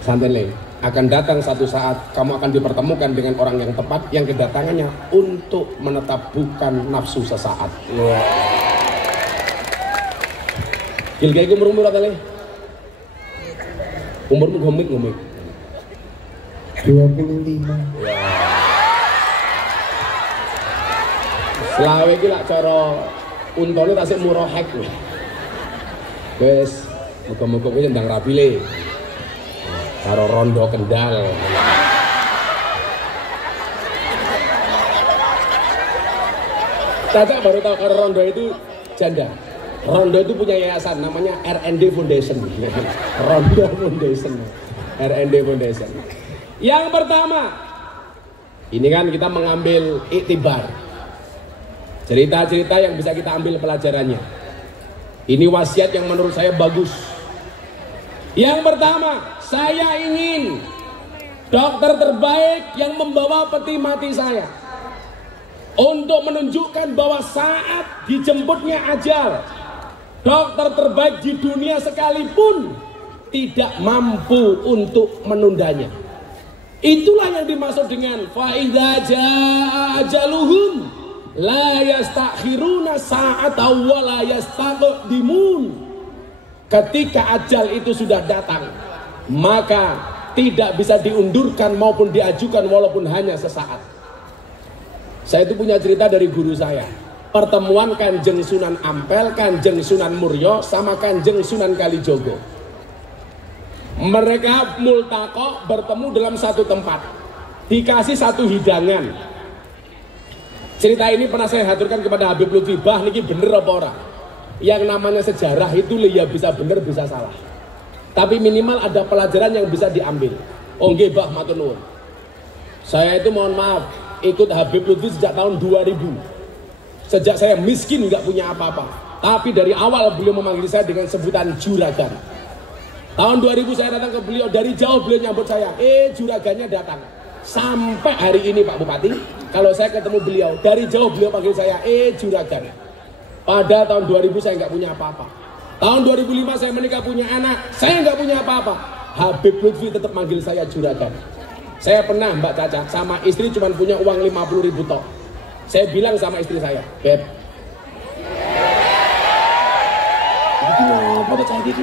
Santai Le. Akan datang satu saat kamu akan dipertemukan dengan orang yang tepat yang kedatangannya untuk menetap bukan nafsu sesaat. Wow. Gilga itu umur berapa Le? Umurmu ngomik. 25. Selawe iki lak cara untone tasik murohek lho. Wes, muga-muga kowe ndang rapi le. Karo rondo Kendal. Caca baru tahu kalau rondo itu janda. Rondo itu punya yayasan namanya R&D Foundation. Rondo Foundation. R&D Foundation. Yang pertama, ini kan kita mengambil iktibar. Cerita-cerita yang bisa kita ambil pelajarannya. Ini wasiat yang menurut saya bagus. Yang pertama, saya ingin dokter terbaik yang membawa peti mati saya untuk menunjukkan bahwa saat dijemputnya ajal, dokter terbaik di dunia sekalipun tidak mampu untuk menundanya. Itulah yang dimaksud dengan faidza jaa ajaluhum la yastakhiruna sa'atan wa la yastaqdimun. Ketika ajal itu sudah datang, maka tidak bisa diundurkan maupun diajukan walaupun hanya sesaat. Saya itu punya cerita dari guru saya. Pertemuan Kanjeng Sunan Ampel, Kanjeng Sunan Muryo sama Kanjeng Sunan Kalijogo. Mereka multaqo bertemu dalam satu tempat. Dikasih satu hidangan. Cerita ini pernah saya haturkan kepada Habib Lutfi. Bah niki bener apa ora? Yang namanya sejarah itu ya bisa bener bisa salah. Tapi minimal ada pelajaran yang bisa diambil. Oh nggih, Mbah, matur nuwun. Saya itu mohon maaf ikut Habib Lutfi sejak tahun 2000. Sejak saya miskin nggak punya apa-apa. Tapi dari awal beliau memanggil saya dengan sebutan juragan. Tahun 2000 saya datang ke beliau, dari jauh beliau nyambut saya. Juragannya datang. Sampai hari ini Pak Bupati, kalau saya ketemu beliau, dari jauh beliau panggil saya juragan. Pada tahun 2000 saya nggak punya apa-apa. Tahun 2005 saya menikah punya anak, saya nggak punya apa-apa. Habib Lutfi tetap manggil saya juragan. Saya pernah Mbak Caca sama istri cuma punya uang 50.000 tok. Saya bilang sama istri saya, Beb, itu apa tuh cah gitu?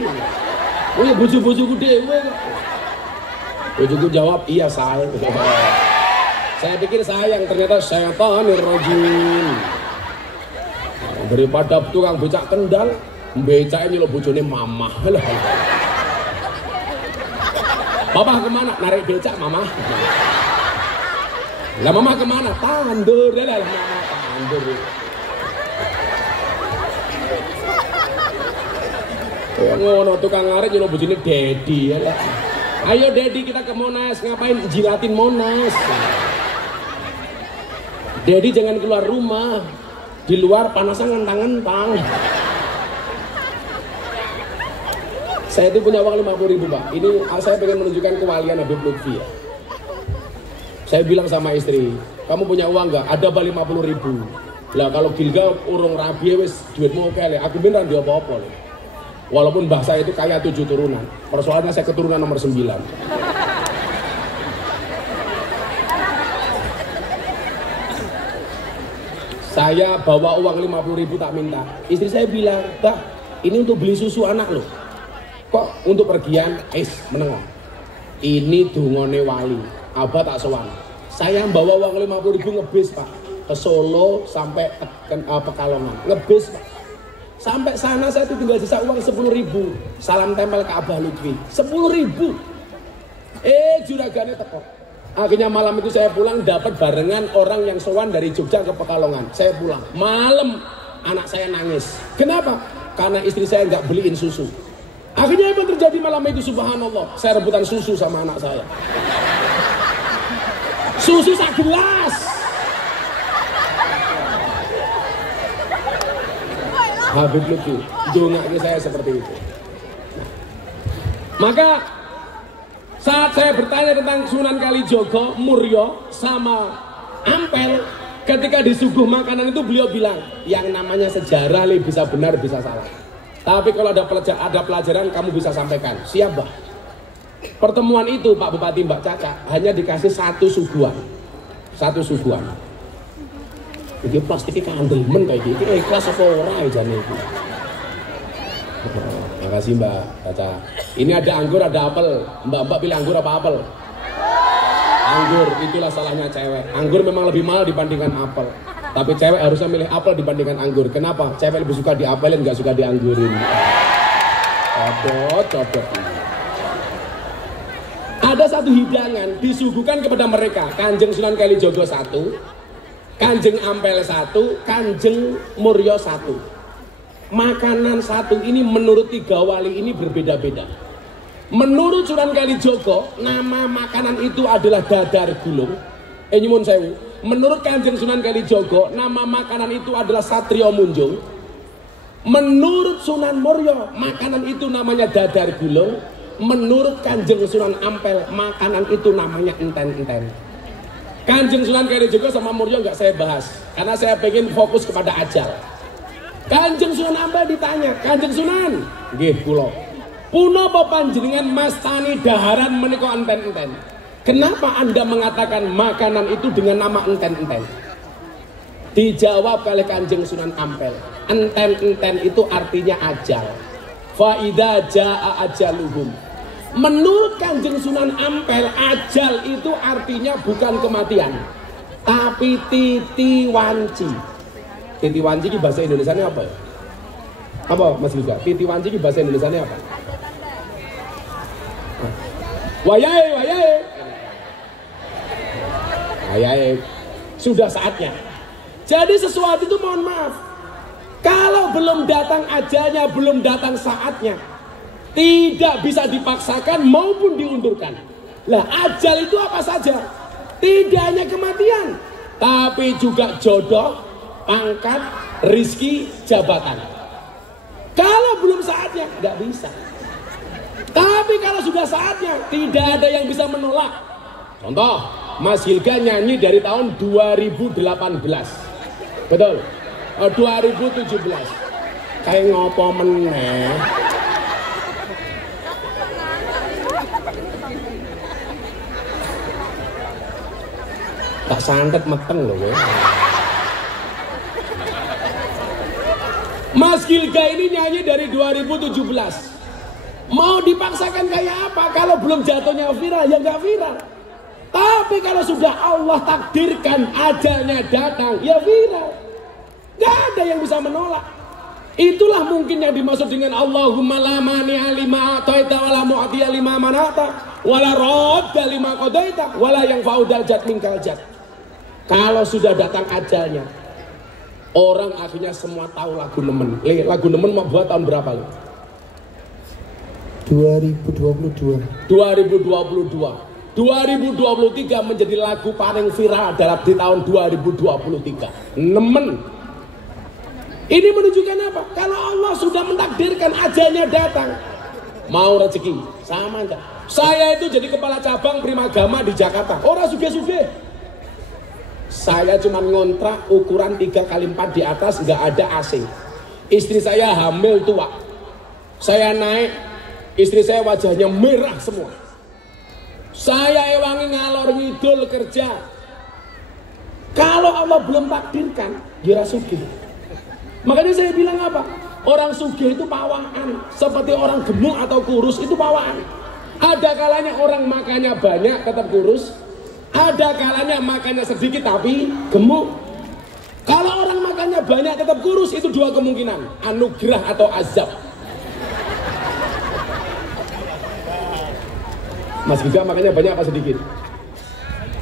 Oh ya bojo-bojoku dewe. Bojoku jawab, iya sayang. Saya pikir sayang, ternyata syaitanir rajim. Daripada tukang becak kendal, becaknya nyelok bojone mamah. Papa kemana? Narik becak mama. Lah mama kemana? Tandur. Lah mama tandur. Ngono tukang ngarit nyelok bojone Dedi. Ayo Dedi kita ke Monas, ngapain jilatin Monas? Dedi jangan keluar rumah, di luar panasnya ngentang-ngentang. Saya itu punya uang 50.000 Pak. Ini saya pengen menunjukkan kewalian Habib Lutfi ya. Saya bilang sama istri, kamu punya uang nggak? Ada 50.000. Lah kalau Gilga urung rabi wis duitmu oke le. Aku beneran dia apa-apa le. Walaupun mbah saya itu kaya 7 turunan. Persoalannya saya keturunan nomor 9. Saya bawa uang 50.000 tak minta. Istri saya bilang, "Bah, ini untuk beli susu anak loh." Kok untuk pergian menengah. Ini dungone wali. Abah tak sowan. Saya bawa uang 50.000 ngebis Pak. Ke Solo sampai Pekalongan. Ngebis Pak. Sampai sana saya itu tinggal sisa uang 10.000. Salam tempel ke Abah Lutfi. 10.000. Juragannya teko. Akhirnya malam itu saya pulang dapat barengan orang yang sowan dari Jogja ke Pekalongan. Saya pulang. Malam anak saya nangis. Kenapa? Karena istri saya nggak beliin susu. Akhirnya apa terjadi malam itu subhanallah. Saya rebutan susu sama anak saya. Susu sak gelas. Habib Lutfi, dongaknya saya seperti itu. Maka saat saya bertanya tentang Sunan Kalijogo, Muryo sama Ampel, ketika disuguh makanan itu beliau bilang, yang namanya sejarah bisa benar bisa salah. Tapi kalau ada pelajaran kamu bisa sampaikan. Siap Bah. Pertemuan itu Pak Bupati Mbak Caca hanya dikasih satu suguhan. Ini plastiknya kandelmen kayak gitu, ikhlas apa ora aja nih. Makasih Mbak Caca. Ini ada anggur, ada apel. Mbak pilih anggur apa apel? Anggur, itulah salahnya cewek. Anggur memang lebih mahal dibandingkan apel. Tapi cewek harusnya milih apel dibandingkan anggur. Kenapa? Cewek lebih suka diapelin, nggak suka dianggurin. Codot. Ada satu hidangan disuguhkan kepada mereka. Kanjeng Sunan Kalijogo 1, Kanjeng Ampel 1, Kanjeng Muryo 1. Makanan satu ini menurut 3 wali ini berbeda-beda. Menurut Sunan Kalijogo, nama makanan itu adalah dadar gulung. Nyuwun sewu. Menurut Kanjeng Sunan Kalijogo, nama makanan itu adalah Satrio Munjung. Menurut Sunan Muryo, makanan itu namanya dadar gulung. Menurut Kanjeng Sunan Ampel, makanan itu namanya enten-enten. Kanjeng Sunan Kalijogo sama Muryo nggak saya bahas, karena saya pengen fokus kepada ajal. Kanjeng Sunan Ampel ditanya, Kanjeng Sunan, nggih kula, punapa panjenengan mastani daharan menika enten-enten? Kenapa Anda mengatakan makanan itu dengan nama enten-enten? Dijawab oleh Kanjeng Sunan Ampel, enten-enten itu artinya ajal. Fa idza jaa ajaluhum. Menurut Kanjeng Sunan Ampel, ajal itu artinya bukan kematian, tapi titiwanci. Titiwanci ini bahasa Indonesianya apa ya? Apa Mas Liga? Titiwanci ini bahasa Indonesianya apa? Wayahe. Sudah saatnya. Jadi sesuatu itu mohon maaf, kalau belum datang ajalnya, belum datang saatnya, tidak bisa dipaksakan maupun diundurkan. Lah ajal itu apa saja? Tidak hanya kematian, tapi juga jodoh, pangkat, rizki, jabatan. Kalau belum saatnya, nggak bisa. Tapi kalau sudah saatnya, tidak ada yang bisa menolak. Contoh, Mas Hilga nyanyi dari tahun 2018. Betul? 2017. Kayak ngopo meneh. Tak santet meteng loh gue. Mas Gilga ini nyanyi dari 2017. Mau dipaksakan kayak apa? Kalau belum jatuhnya viral, ya nggak viral. Tapi kalau sudah Allah takdirkan ajalnya datang, ya viral. Nggak ada yang bisa menolak. Itulah mungkin yang dimaksud dengan Allahumma la mani'a lima a'taita wala mu'tiya lima manata wala radda lima qadaita wala yanfa'u dzal jad minkal jad. Kalau sudah datang ajalnya, orang akhirnya semua tahu lagu Nemen. Lagu Nemen mau buat tahun berapa lo? 2022. 2023 menjadi lagu paling viral dalam di tahun 2023. Nemen. Ini menunjukkan apa? Kalau Allah sudah mentakdirkan ajalnya datang, mau rezeki sama enggak? Saya itu jadi kepala cabang Primagama di Jakarta. Orang suge-suge. Saya cuma ngontrak ukuran 3x4 di atas, nggak ada AC. Istri saya hamil tua. Saya naik, istri saya wajahnya merah semua. Saya ewangi ngalor ngidul kerja. Kalau Allah belum takdirkan, ya sugih. Makanya saya bilang apa? Orang sugih itu pawaan. Seperti orang gemuk atau kurus itu pawaan. Ada kalanya orang makannya banyak tetap kurus. Ada kalanya makannya sedikit tapi gemuk. Kalau orang makannya banyak tetap kurus, itu dua kemungkinan, anugerah atau azab. Mas Giga makannya banyak apa sedikit?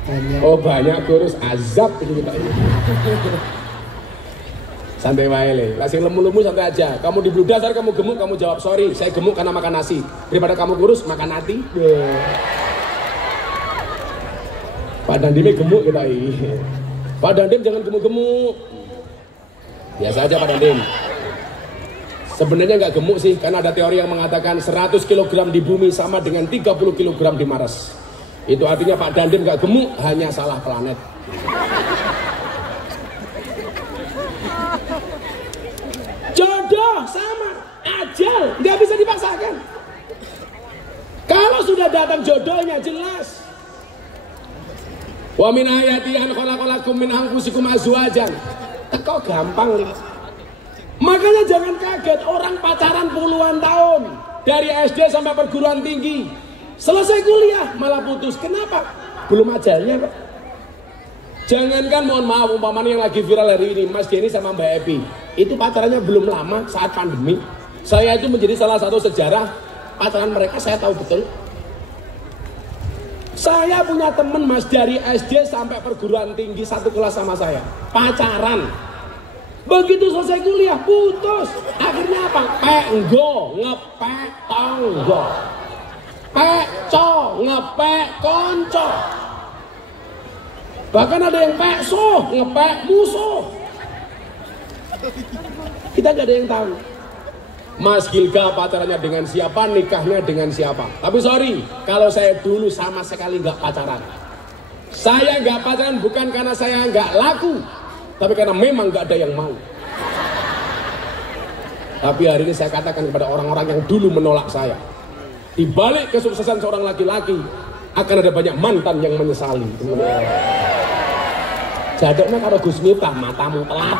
Banyak. Oh banyak, kurus, azab ini kita ini. Santai wae le. Lah sing lemu-lemu santai aja. Kamu di dasar kamu gemuk, kamu jawab sorry, saya gemuk karena makan nasi. Daripada kamu kurus makan hati. Pak Dandim gemuk kita ini. Pak Dandim jangan gemuk-gemuk. Biasa aja Pak Dandim. Sebenarnya nggak gemuk sih, karena ada teori yang mengatakan 100 kg di bumi sama dengan 30 kg di Mars. Itu artinya Pak Dandim nggak gemuk, hanya salah planet. Jodoh sama, ajal nggak bisa dipaksakan. Kalau sudah datang jodohnya jelas. Wa min ayati an khalaqalakum min anfusikum azwajan. Teko gampang nih. Makanya jangan kaget orang pacaran puluhan tahun dari SD sampai perguruan tinggi. Selesai kuliah malah putus. Kenapa? Belum ajalnya Pak. Jangankan mohon maaf umpamanya yang lagi viral hari ini Mas Denny sama Mbak Epi. Itu pacarannya belum lama saat pandemi. Saya itu menjadi salah satu sejarah pacaran mereka, saya tahu betul. Saya punya temen Mas dari SD sampai perguruan tinggi satu kelas sama saya. Pacaran. Begitu selesai kuliah putus. Akhirnya apa? Penggo, ngepek tonggo. Pekco, ngepek konco. Bahkan ada yang pekso, ngepek musuh. Kita gak ada yang tahu. Mas Gilga pacarannya dengan siapa, nikahnya dengan siapa. Tapi sorry, kalau saya dulu sama sekali nggak pacaran. Saya nggak pacaran bukan karena saya nggak laku, tapi karena memang nggak ada yang mau. Tapi hari ini saya katakan kepada orang-orang yang dulu menolak saya, di balik kesuksesan seorang laki-laki akan ada banyak mantan yang menyesali. Jadoknya kalau Gus Miftah matamu telat.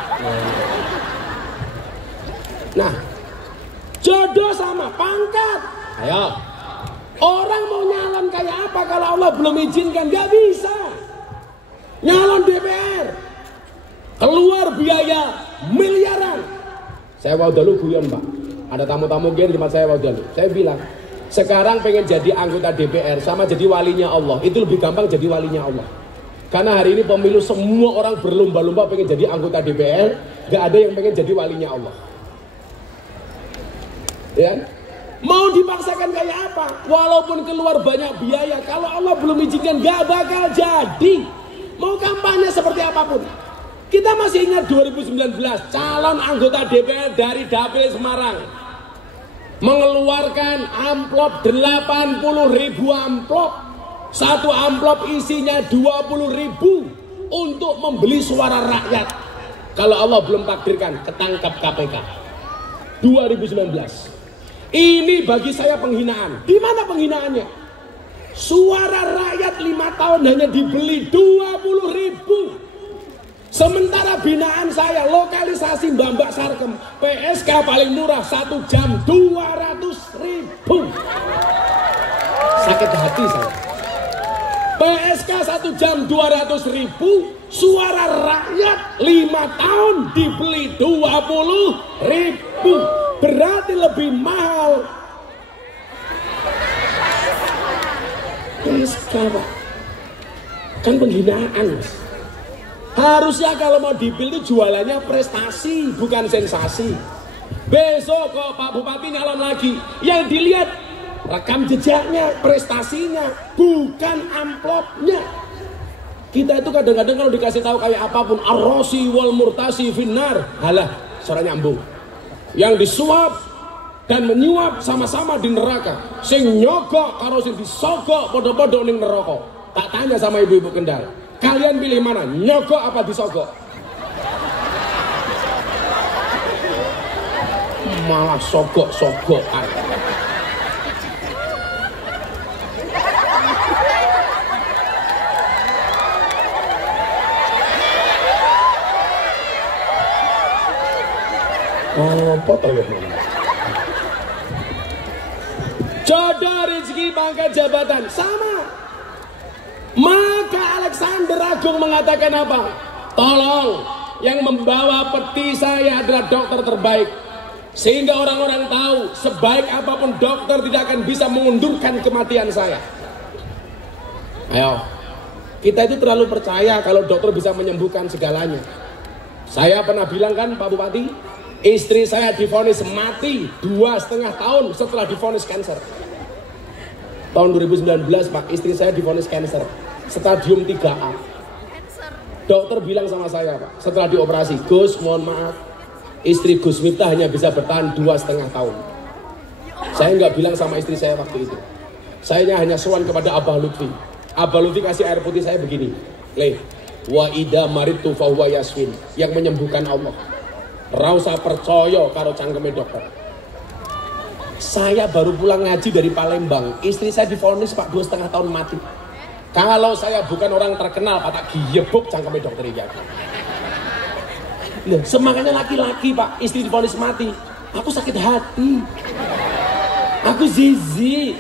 Nah, jodoh sama pangkat. Ayo. Orang mau nyalon kayak apa kalau Allah belum izinkan? Gak bisa. Nyalon DPR keluar biaya miliaran. Saya mau dulu guyon Pak. Ada tamu-tamu gen di tempat saya mau dulu. Saya bilang, sekarang pengen jadi anggota DPR sama jadi walinya Allah. Itu lebih gampang jadi walinya Allah. Karena hari ini pemilu semua orang berlomba-lomba pengen jadi anggota DPR, gak ada yang pengen jadi walinya Allah. Ya, Mau dipaksakan kayak apa? Walaupun keluar banyak biaya, kalau Allah belum izinkan gak bakal jadi. Mau kampanye seperti apapun. Kita masih ingat 2019, calon anggota DPR dari Dapil Semarang mengeluarkan amplop 80.000 amplop. Satu amplop isinya 20.000 untuk membeli suara rakyat. Kalau Allah belum takdirkan, ketangkap KPK. 2019. Ini bagi saya penghinaan. Di mana penghinaannya? Suara rakyat 5 tahun hanya dibeli 20.000. Sementara binaan saya, lokalisasi Mbak Sarkem, PSK paling murah 1 jam 200.000. Sakit hati saya. PSK 1 jam 200.000, suara rakyat 5 tahun dibeli 20.000. Berarti lebih mahal. PSK Pak, kan penghinaan Mas. Harusnya kalau mau dipilih jualannya prestasi, bukan sensasi. Besok kok Pak Bupati nyalon lagi, yang dilihat rekam jejaknya, prestasinya, bukan amplopnya. Kita itu kadang-kadang kalau dikasih tahu kayak apapun, arrosi wal murtasi finnar, halah, suara nyambung. Yang disuap dan menyuap sama-sama di neraka. Sing nyogok karo sing disogok podo-podo ning neraka. Tak tanya sama ibu-ibu Kendal, kalian pilih mana? Nyogok apa disogok? Malah sogok-sogokan. Apa toh ya? Jodoh, rezeki, pangkat, jabatan sama. Maka Alexander Agung mengatakan apa? Tolong, yang membawa peti saya adalah dokter terbaik. Sehingga orang-orang tahu sebaik apapun dokter tidak akan bisa mengundurkan kematian saya. Ayo, kita itu terlalu percaya kalau dokter bisa menyembuhkan segalanya. Saya pernah bilang kan Pak Bupati, istri saya divonis mati 2,5 tahun setelah divonis kanker. Tahun 2019 Pak, istri saya divonis kanker, stadium 3A. Dokter bilang sama saya Pak, setelah dioperasi, Gus mohon maaf, istri Gus Miftah hanya bisa bertahan 2,5 tahun. Saya nggak bilang sama istri saya waktu itu. Saya hanya sowan kepada Abah Lutfi. Abah Lutfi kasih air putih saya begini, Le, wa ida maritu fahuwa yaswin, yang menyembuhkan Allah. Rausa percaya karo cangkeme dokter. Saya baru pulang ngaji dari Palembang, istri saya divonis Pak 2,5 tahun mati. Kalau saya bukan orang terkenal, Pak, tak giyebuk cangkeme dokter iki. Loh, semangatnya laki-laki Pak, istri divonis mati. Aku sakit hati. Aku zizi.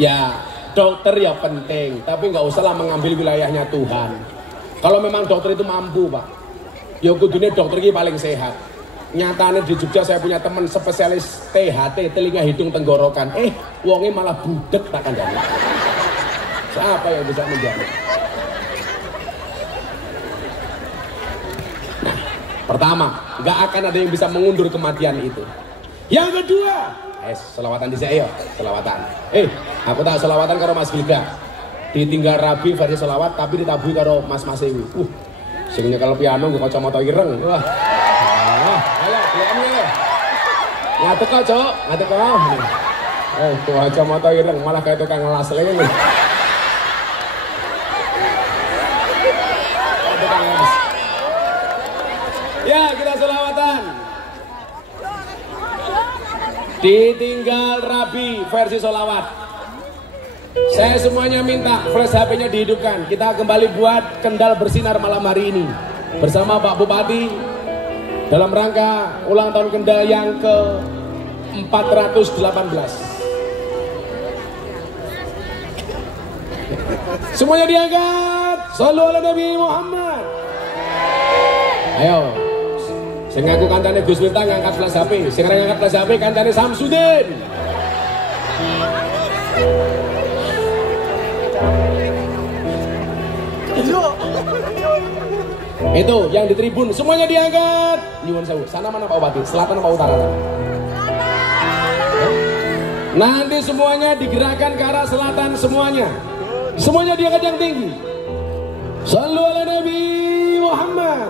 Ya, dokter ya penting, tapi nggak usahlah mengambil wilayahnya Tuhan. Kalau memang dokter itu mampu Pak, ya kudunya dokter ini paling sehat. Nyatanya di Jogja saya punya teman spesialis THT, telinga hidung tenggorokan. Wongnya malah budek tak kandang. Siapa yang bisa menjamin? Nah, pertama, nggak akan ada yang bisa mengundur kematian itu. Yang kedua, selawatan di saya, selawatan. Aku tak selawatan karo Mas Gilga. Ditinggal rabi versi selawat tapi ditabui karo Mas Ewi. Sing nyekel piano nggo kacamata ireng. Wah. Ayo, lihatnya. Ngadeg kok, Cok. Ngadeg kok. Tuh kacamata ireng malah kayak tukang ngelas lagi nih. Tukang ngelas. Ya, kita selawatan. Ditinggal rabi versi solawat. Saya semuanya minta flash HP-nya dihidupkan. Kita kembali buat Kendal bersinar malam hari ini bersama Pak Bupati dalam rangka ulang tahun Kendal yang ke 418. Semuanya diangkat. Shallu ala Nabi Muhammad. Ayo. Sing ngaku kancane Gus Miftah ngangkat flash HP. Sing ngangkat flash HP kancane Samsudin. Yo. Itu yang di tribun semuanya diangkat. Nyuwun sewu. Sana mana Pak Bupati? Selatan apa utara? Nanti semuanya digerakkan ke arah selatan semuanya. Semuanya diangkat yang tinggi. Shallu ala Nabi Muhammad.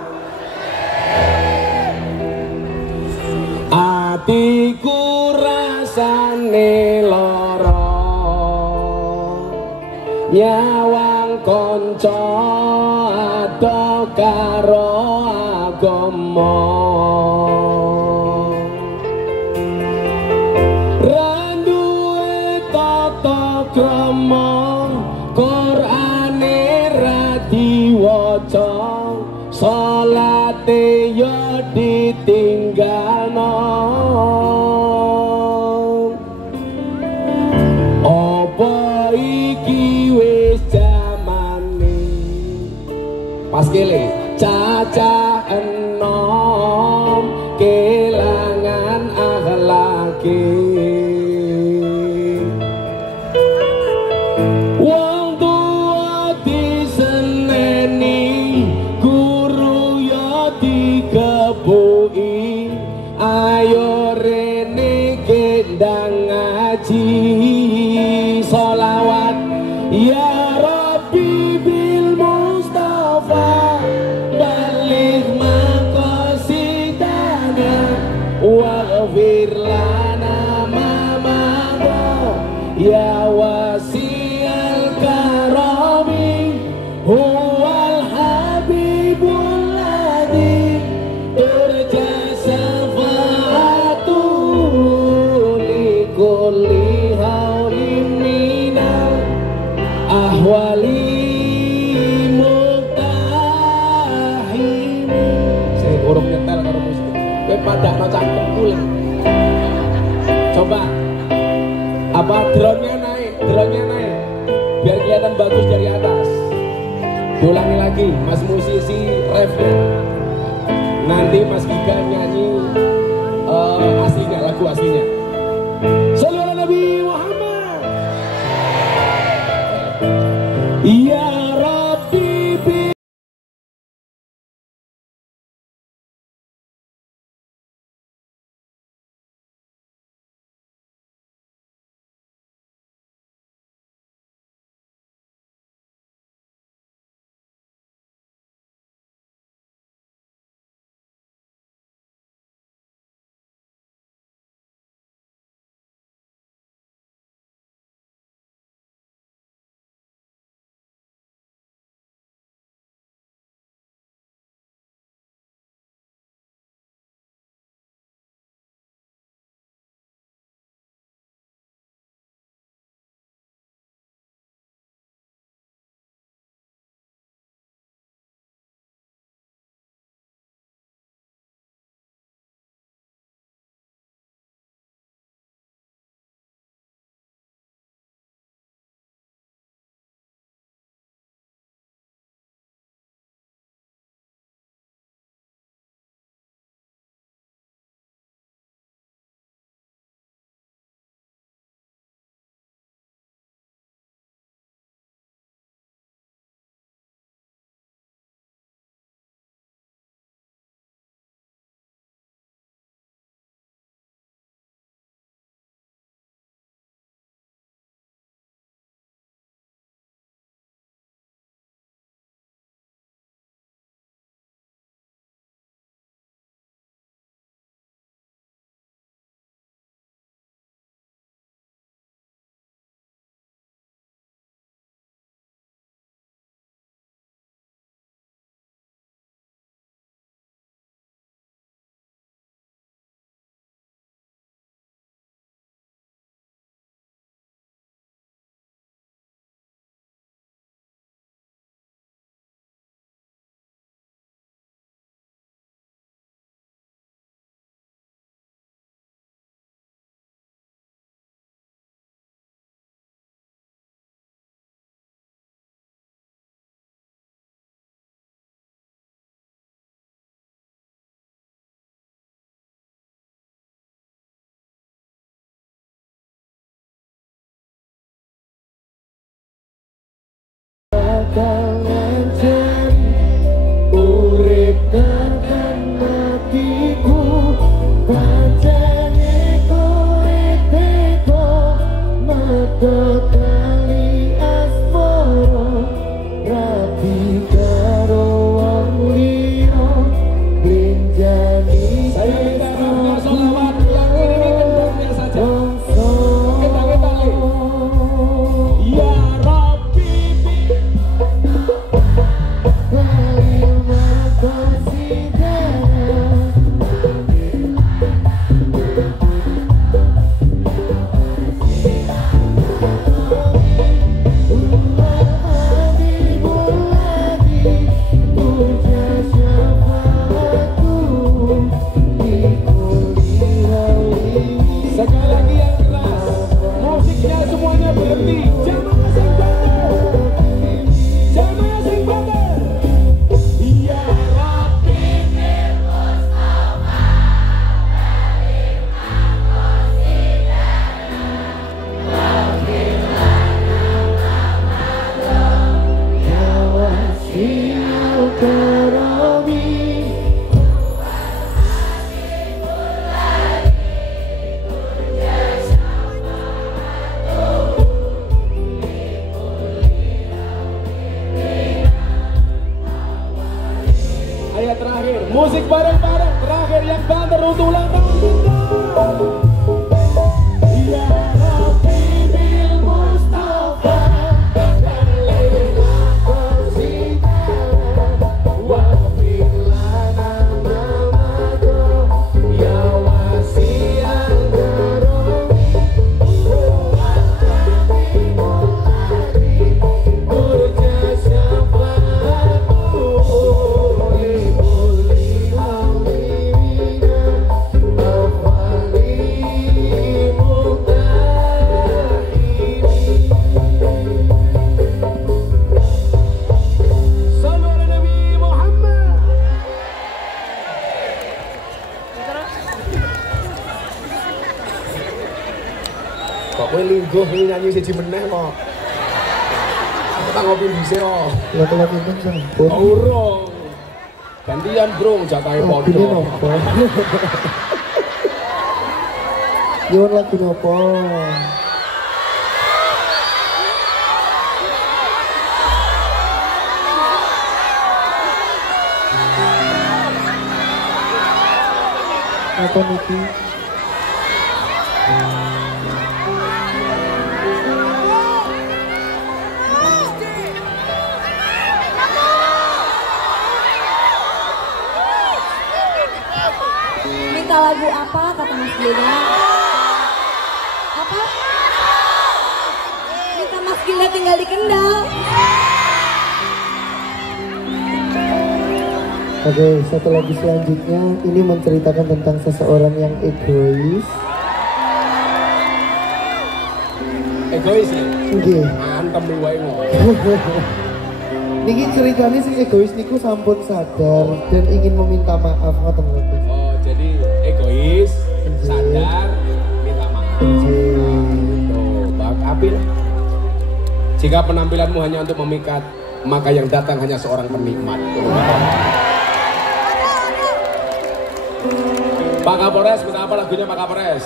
Atiku rasane lara, nyawang konco ado karo agama. Randuwe tata krama, Qur'ane ra diwaca, salate yo ditinggalno. Apa iki wis jamane pas kele cacah enom kelangan akhlake. Wong tua diseneni, guru yo dikepuki, ayo rene gendang ngaji sholawat ya Rabbi bil Mustafa balik maqasidana waghfir lana ma madha ya wasi'al karami huwal habibul ladzi turja syafa'atu li kulli haulin minal ahwali muktahimi. Saya urung nyetel karo musik. Kowe padakno cangkem pulang. Coba apa drone-nya naik, biar kelihatan bagus dari atas. Diulangi lagi, Mas musisi refnya. Nanti Mas Giga nyanyi aslinya, lagu aslinya. Shallu ala Nabi Muhammad. Ya Asik bareng-bareng. Terakhir yang banter untuk ulang tahun kita. Ya Rabbi bil Mustafa Khalilna qasida wa bilana namado ya wasi'al karam wa habibul urja syafa'atu li hawlina afali Sallu ala Nabi Muhammad. Kok kowe lingguh nyanyi siji meneh kok. Aku tak ngopi dhisik kok. Lagu-lagu ini sampun. Urung. Gantian, Bro, jatahe Lagu ini padha. nopo? Yon lagu nopo? Apa niki? Minta lagu apa kata Mas Gilda? Apa? Minta Mas Gilda tinggal di Kendal. Oke, satu lagi selanjutnya ini menceritakan tentang seseorang yang egois. Egois ya? Oke. Antem wae ngono. Niki ceritanya sing egois niku sampun sadar dan ingin meminta maaf ngoten niku. Oh, jadi egois, sadar, minta maaf. Tuh, bak Apil. Jika penampilanmu hanya untuk memikat, maka yang datang hanya seorang penikmat. Pak Kapolres, minta apa lagunya Pak Kapolres?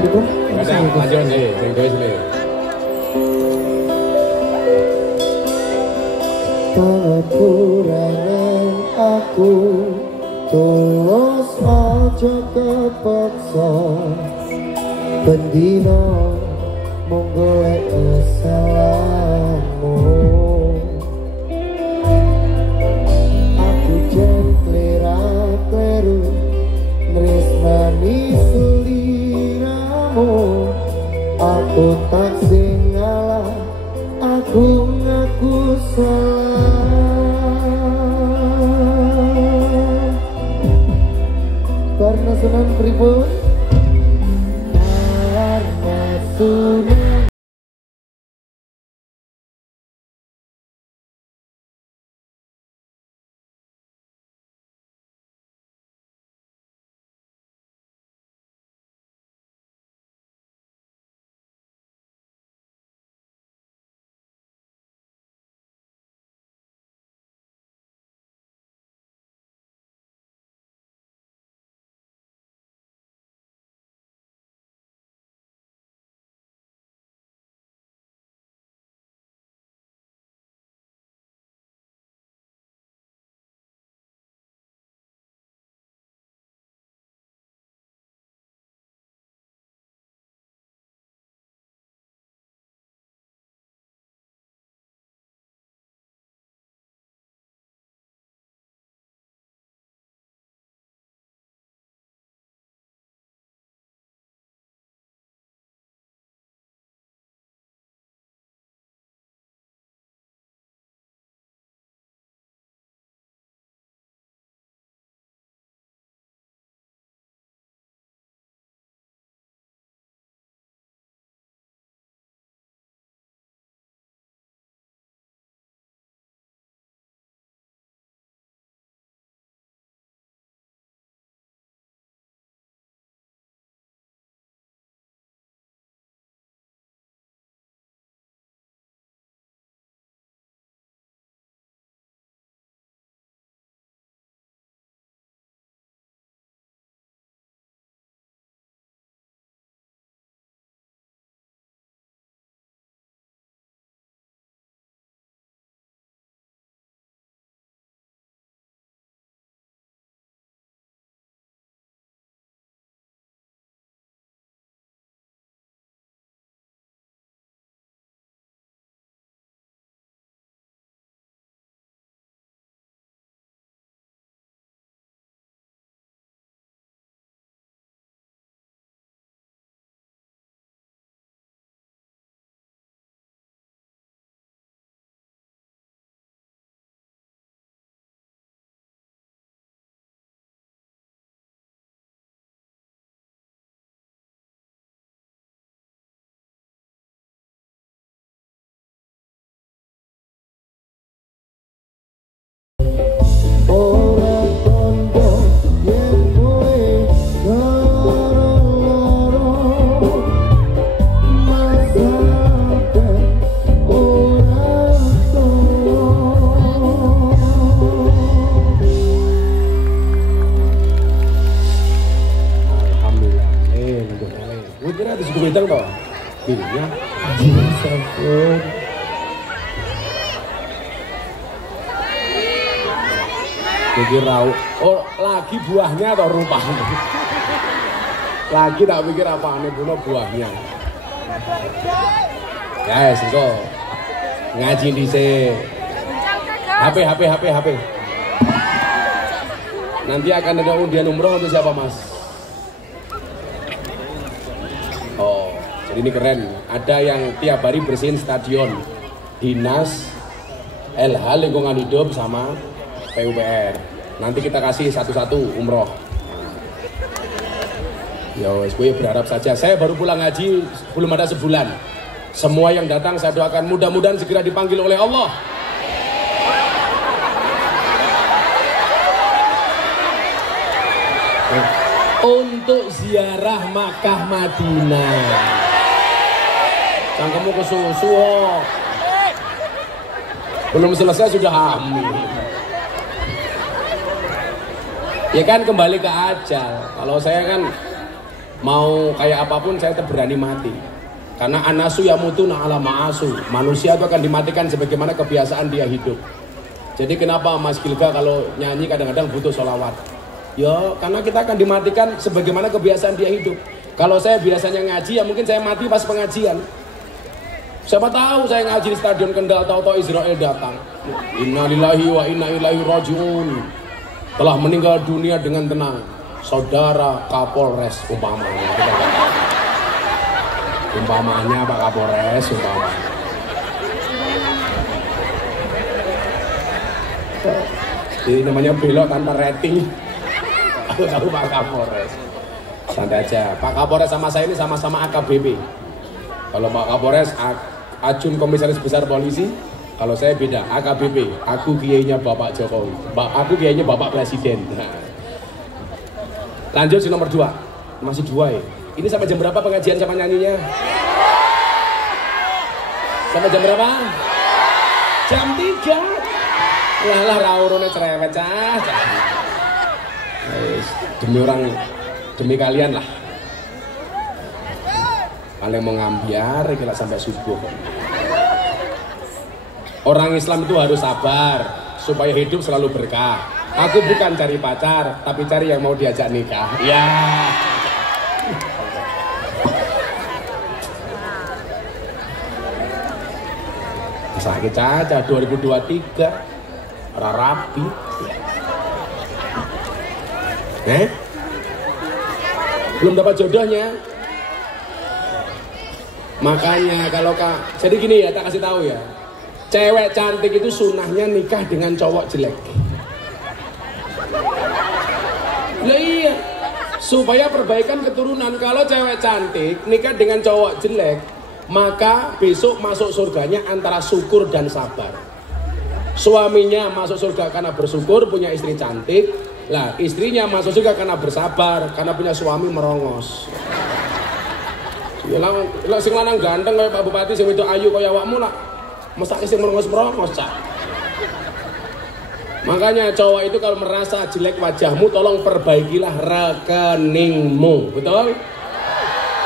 Pripun? Ada, lanjut nih, sing egois nih. Kekurangan aku tulus aja kepaksa bendino mung golek kesalahanmu. Aku jan kleru nresnani sliramu. Aku tak sing ngalah, aku ngaku salah karena Sunan pripun, karena Sunan kira itu suku bintang toh? Iya. Sampun. Pikir rau. Oh, lagi buahnya atau rupanya? Lagi tak pikir apa aneh buahnya. Guys, engko ngaji dhisik. HP. Nanti akan ada undian umroh untuk siapa, Mas? Oh, jadi ini keren. Ada yang tiap hari bersihin stadion. Dinas LH Lingkungan Hidup sama PUPR. Nanti kita kasih satu-satu umroh. Ya wes, gue berharap saja. Saya baru pulang ngaji belum ada sebulan. Semua yang datang saya doakan mudah-mudahan segera dipanggil oleh Allah. Untuk ziarah Makkah Madinah. Cangkemmu kesusu. Belum selesai sudah hamil. Ya kan kembali ke ajal. Kalau saya kan mau kayak apapun saya tetap berani mati. Karena anasu yamutuna ala ma'asu. Manusia itu akan dimatikan sebagaimana kebiasaan dia hidup. Jadi kenapa Mas Gilga kalau nyanyi kadang-kadang butuh sholawat? Ya karena kita akan dimatikan sebagaimana kebiasaan dia hidup. Kalau saya biasanya ngaji ya mungkin saya mati pas pengajian. Siapa tahu saya ngaji di Stadion Kendal, tahu-tahu Israel datang. Innalillahi wa inna ilaihi rajiun. Telah meninggal dunia dengan tenang Saudara Kapolres umpamanya. Umpamanya Pak Kapolres umpamanya. Ini namanya belok tanpa rating. Aku Pak Kapolres. Santai aja. Pak Kapolres sama saya ini sama-sama AKBP. Kalau Pak Kapolres Ajun Komisaris Besar Polisi, kalau saya beda, AKBP. Aku kiainya Bapak Jokowi. Aku kiainya Bapak Presiden. Nah. Lanjut si nomor 2. Masih 2 ya. Ini sampai jam berapa pengajian sama nyanyinya? Sampai jam berapa? Jam 3. Lah raurune cerewet cah. Demi orang, demi kalian lah. Paling mau ngambiar kira sampai subuh. Orang Islam itu harus sabar supaya hidup selalu berkah. Aku bukan cari pacar, tapi cari yang mau diajak nikah. Ya. Sakit caca 2023 rapi. Belum dapat jodohnya. Makanya kalau jadi gini ya, tak kasih tahu ya. Cewek cantik itu sunahnya nikah dengan cowok jelek. Lah iya, supaya perbaikan keturunan. Kalau cewek cantik nikah dengan cowok jelek, maka besok masuk surganya antara syukur dan sabar. Suaminya masuk surga karena bersyukur punya istri cantik. Lah istrinya masuk surga karena bersabar karena punya suami merongos. Ya lah sing lanang ganteng kayak Pak Bupati, sing wedok ayu kaya awakmu lah. Masa sing merongos-merongos cak. Makanya cowok itu kalau merasa jelek wajahmu, tolong perbaikilah rekeningmu, betul?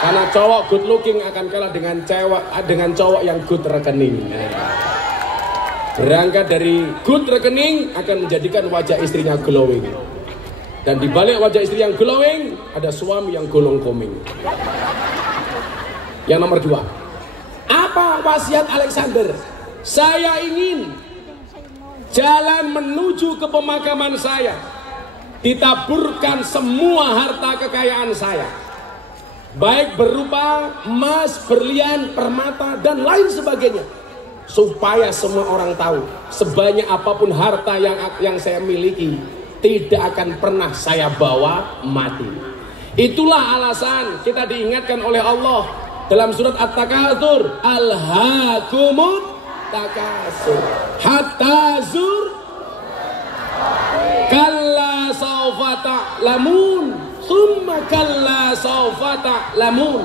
Karena cowok good looking akan kalah dengan cowok yang good rekening. Berangkat dari good rekening akan menjadikan wajah istrinya glowing. Dan di balik wajah istri yang glowing ada suami yang golong koming. Yang nomor 2, apa wasiat Alexander? Saya ingin jalan menuju ke pemakaman saya ditaburkan semua harta kekayaan saya, baik berupa emas, berlian, permata, dan lain sebagainya, supaya semua orang tahu sebanyak apapun harta yang saya miliki tidak akan pernah saya bawa mati. Itulah alasan kita diingatkan oleh Allah dalam surat At-Takatsur, alhaakumut takasur hatta zur kalla sawfa ta'lamun summa kalla sawfa ta'lamun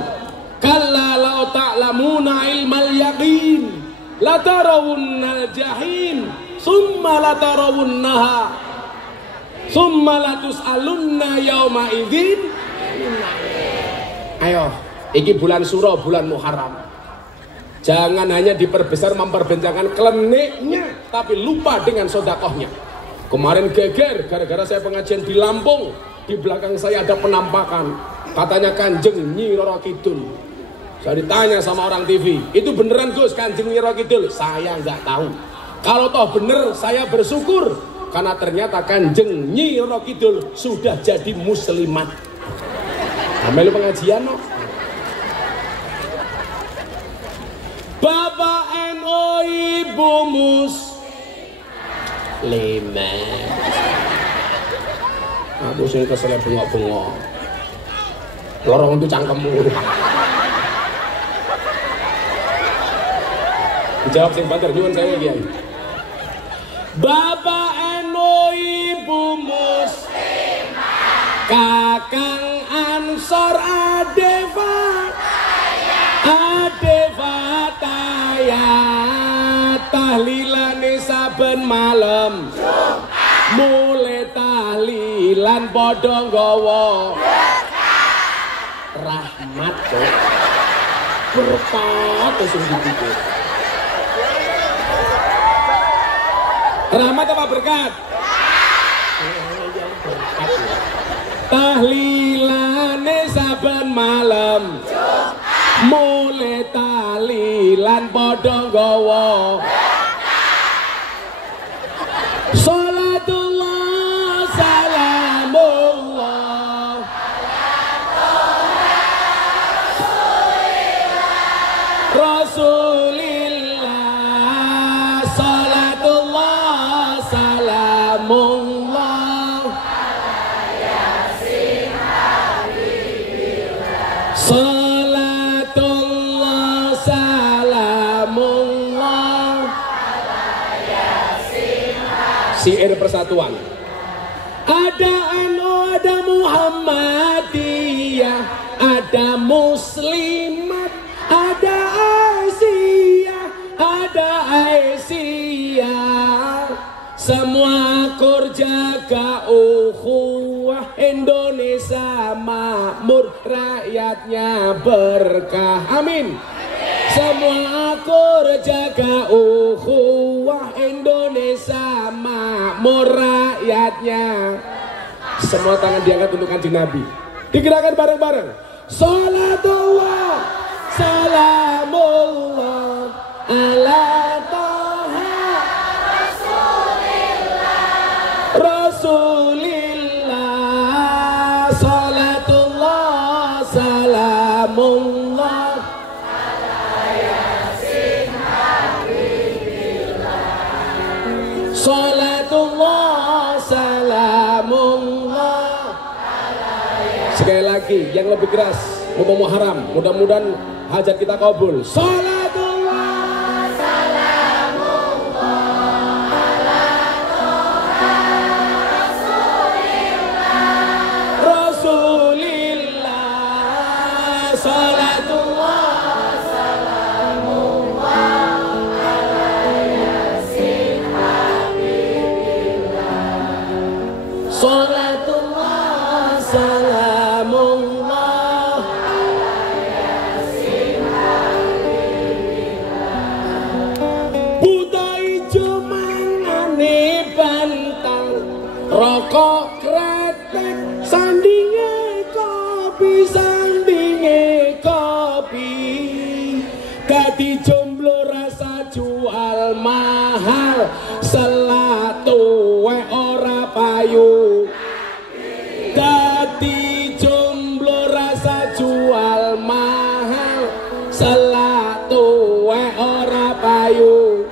kalla law ta'lamuna ilmal yaqin latarawunnal jahim summa latarawunnaha summa latus'alunna yawma idzin. Ayo Iki bulan Suro, bulan Muharram. Jangan hanya diperbesar memperbincangkan kleniknya, tapi lupa dengan sodakohnya. Kemarin geger gara-gara saya pengajian di Lampung. Di belakang saya ada penampakan, katanya Kanjeng Nyi Roro Kidul. Saya ditanya sama orang TV, itu beneran Gus Kanjeng Nyi Roro Kidul? Saya nggak tahu. Kalau toh bener, saya bersyukur karena ternyata Kanjeng Nyi Roro Kidul sudah jadi muslimat. Ambil pengajian no. Bapak NU Ibu Muslimat. Aku sing kesel bengok-bengok. Lorong itu cangkemmu. Dijawab sing banter nyuwun sewu Kiai. Bapak NU Ibu Muslimat. Kakang Ansor Adeva Taya tahlilane saben malam mulai tahlilan padha nggawa rahmat kok berkat sing dipikir rahmat apa berkat? Tahlilane saben malam mulai tahlilan padha nggawa salatullah salamullah Rasulillah salatullah salamullah salatullah salamullah syair persatuan. Ada NU, ada Muhammadiyah, ada Muslimat, ada Aisyah. Semua akur jaga ukhuwah, Indonesia makmur, rakyatnya berkah. Amin. Semua akur jaga ukhuwah, Indonesia makmur, rakyatnya. Semua tangan diangkat untuk Kanjeng Nabi. Digerakkan bareng-bareng. Salatullah salamullah ala Taha Rasulillah salatullah salamullah salatullah salamullah. Sekali lagi yang lebih keras, Muharram, mudah-mudahan hajat kita kabul. Salatullah salamullah Rasulillah salatullah salamullah salatullah salamullah. Buta ijo mangane bantang, rokok kretek, sandinge kopi, dadi jomblo rasa jual mahal, selatuwe ora payu. Dadi jomblo rasa jual mahal, selatuwe ora payu.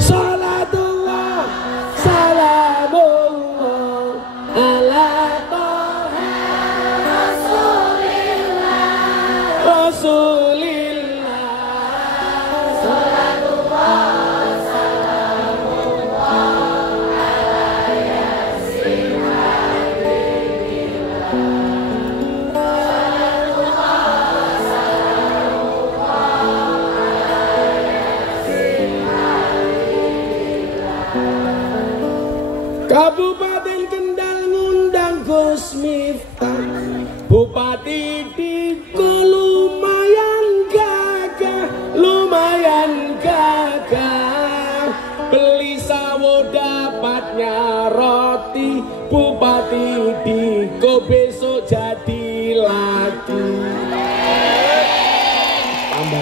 Salatullah salamullah ala Taha Rasulillah salatullah salamullah ala Yasin Habibillah salatullah salamullah ala Yasin Habibillah. Kabupaten Kendal ngundang Gus Miftah, Bupati di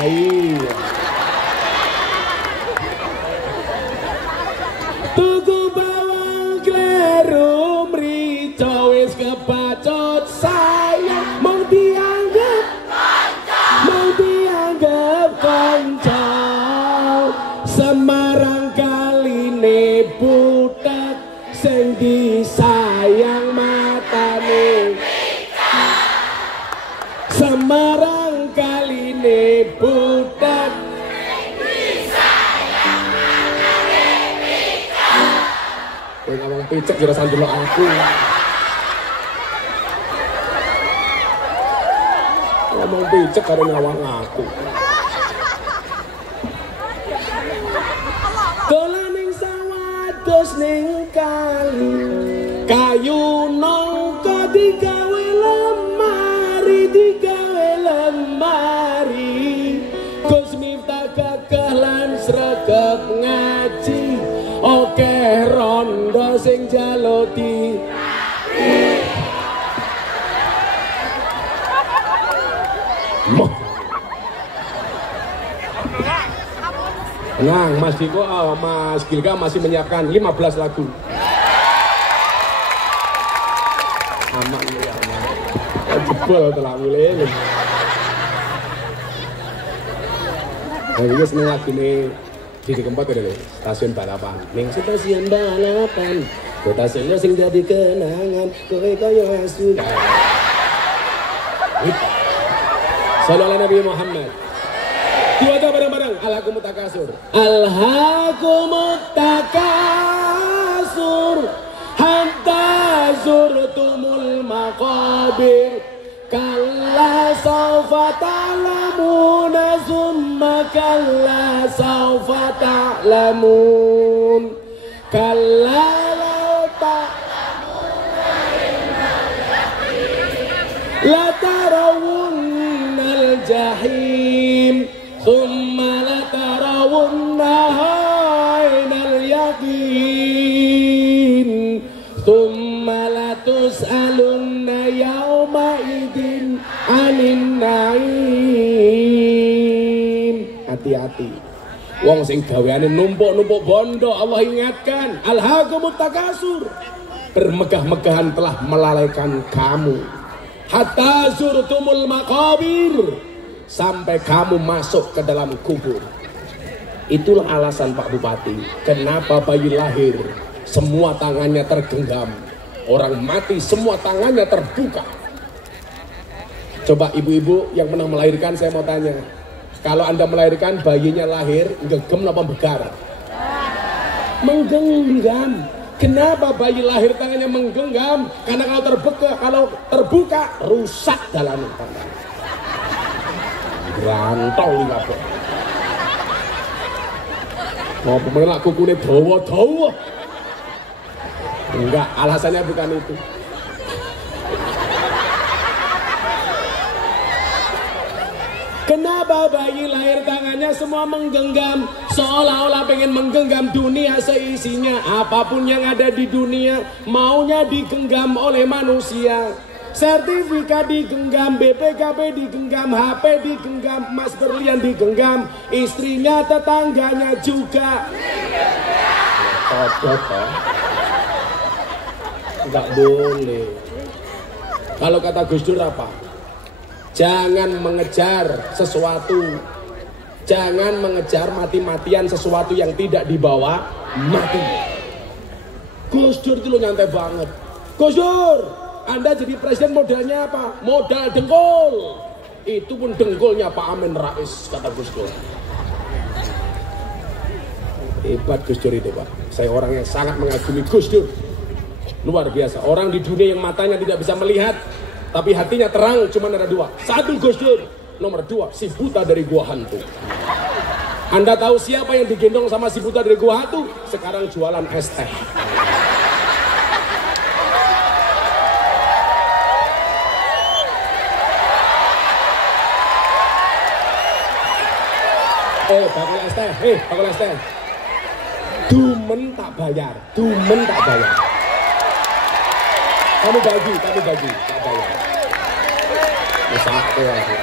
iya. Tuku bawang kleru mrica wis kebacut sayang mau dianggap kanca. Semarang kaline butek sing disayang matane. Semarang kaline butek sing disayang matane. Kowe ngomong picek jero sandelok aku. Ngomong picek karo nyawang aku. Dolan ning sawah dos ning kali, kayu nangka digawe lemari, Gus Miftah gagah lan sregep ngaji, akeh rondo sing jaluti. Nah, Mas Diko, Mas Gilga masih menyiapkan 15 lagu. Aman ya, aman. Jebol telah mulai. Nah, ini seneng lagu ini di keempat ada stasiun balapan. Ning stasiun balapan, kota sing sing dadi kenangan, kowe kaya sudah. Sallallahu Nabi Muhammad. Diwajah bareng-bareng. Alhaakumut takasur. Alhaakumut takasur hatta zurtumul maqabir. Kalla sawfa ta'lamuna summa kalla sawfa ta'lamun. Kalla law ta'lamuna ilmal yaqin la tarawunnal jahim. Thumma latarawunnaha ainal yaqin. Thumma latus'alunna yawma idin anin na'im. Hati-hati. Wong sing gaweane numpuk-numpuk bondo, Allah ingatkan, alhaakumut takasur. Bermegah-megahan telah melalaikan kamu. Hatta zurtumul maqabir. Sampai kamu masuk ke dalam kubur. Itulah alasan Pak Bupati, kenapa bayi lahir semua tangannya tergenggam, orang mati semua tangannya terbuka. Coba ibu-ibu yang pernah melahirkan, saya mau tanya, kalau Anda melahirkan bayinya lahir genggam apa bekar? Menggenggam. Kenapa bayi lahir tangannya menggenggam? Karena kalau terbuka rusak dalam tangan. Rantau apa? Mau pemelak kukunya dawa-dawa. Enggak, alasannya bukan itu. Kenapa bayi lahir tangannya semua menggenggam? Seolah-olah pengen menggenggam dunia seisinya. Apapun yang ada di dunia maunya digenggam oleh manusia. Sertifikat digenggam, BPKB digenggam, HP digenggam, emas berlian digenggam, istrinya, tetangganya juga. Enggak boleh. Kalau kata Gus Dur apa? Jangan mengejar sesuatu, jangan mengejar mati-matian sesuatu yang tidak dibawa mati. Gus Dur itu lo nyantai banget. Gus Dur, Anda jadi presiden modalnya apa? Modal dengkul. Itu pun dengkulnya Pak Amin Rais, kata Gus Dur. Hebat Gus Dur itu Pak. Saya orang yang sangat mengagumi Gus Dur. Luar biasa. Orang di dunia yang matanya tidak bisa melihat, tapi hatinya terang, cuma ada dua. Satu Gus Dur, nomor dua si buta dari gua hantu. Anda tahu siapa yang digendong sama si buta dari gua hantu? Sekarang jualan es teh. Bakul es teh, bakul es teh. Dumen tak bayar, dumen tak bayar. Kamu bagi, tak bayar. Besar tuh aku.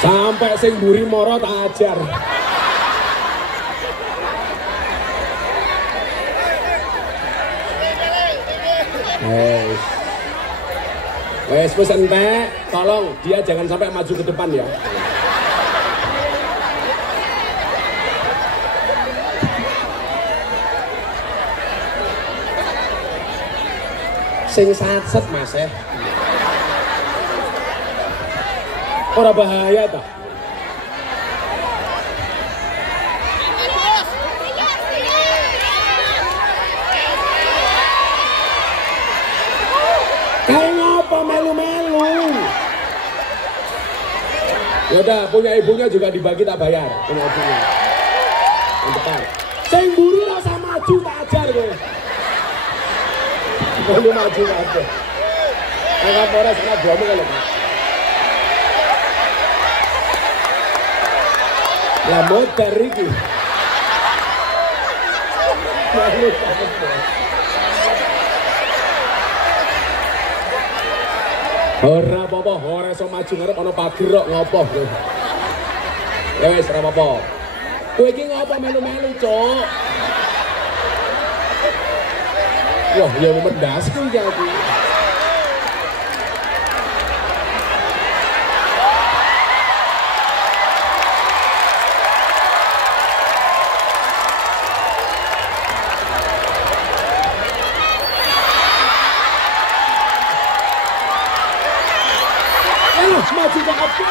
Sampai sing mburi moro tak ajar. Wes entek, tolong dia jangan sampai maju ke depan ya. Sing satset Mas ora bahaya tak? Kayak ngapa melu-melu? Yaudah, punya ibunya juga dibagi tak bayar. Punya ibunya. Yang depan. Sing mburi rasa maju tak ajar kowe. Melu maju aja. Angkat Polres ana bomu kalau Pak. Lah modar iki. Melu aja. Ora apa-apa, ora iso maju ngarep ana pager kok ngopo. Ya wis ora apa-apa. Kowe iki ngopo melu-melu, Cuk? Wah, ya mendas kuwi aku. Maju ke apa?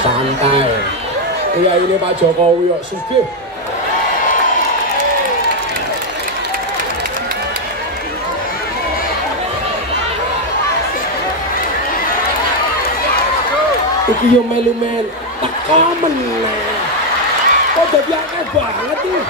Santai. Iya ini Pak Jokowi kok sugih. Iki yo melu-melu tak komen lah. Kok jadi akeh banget nih.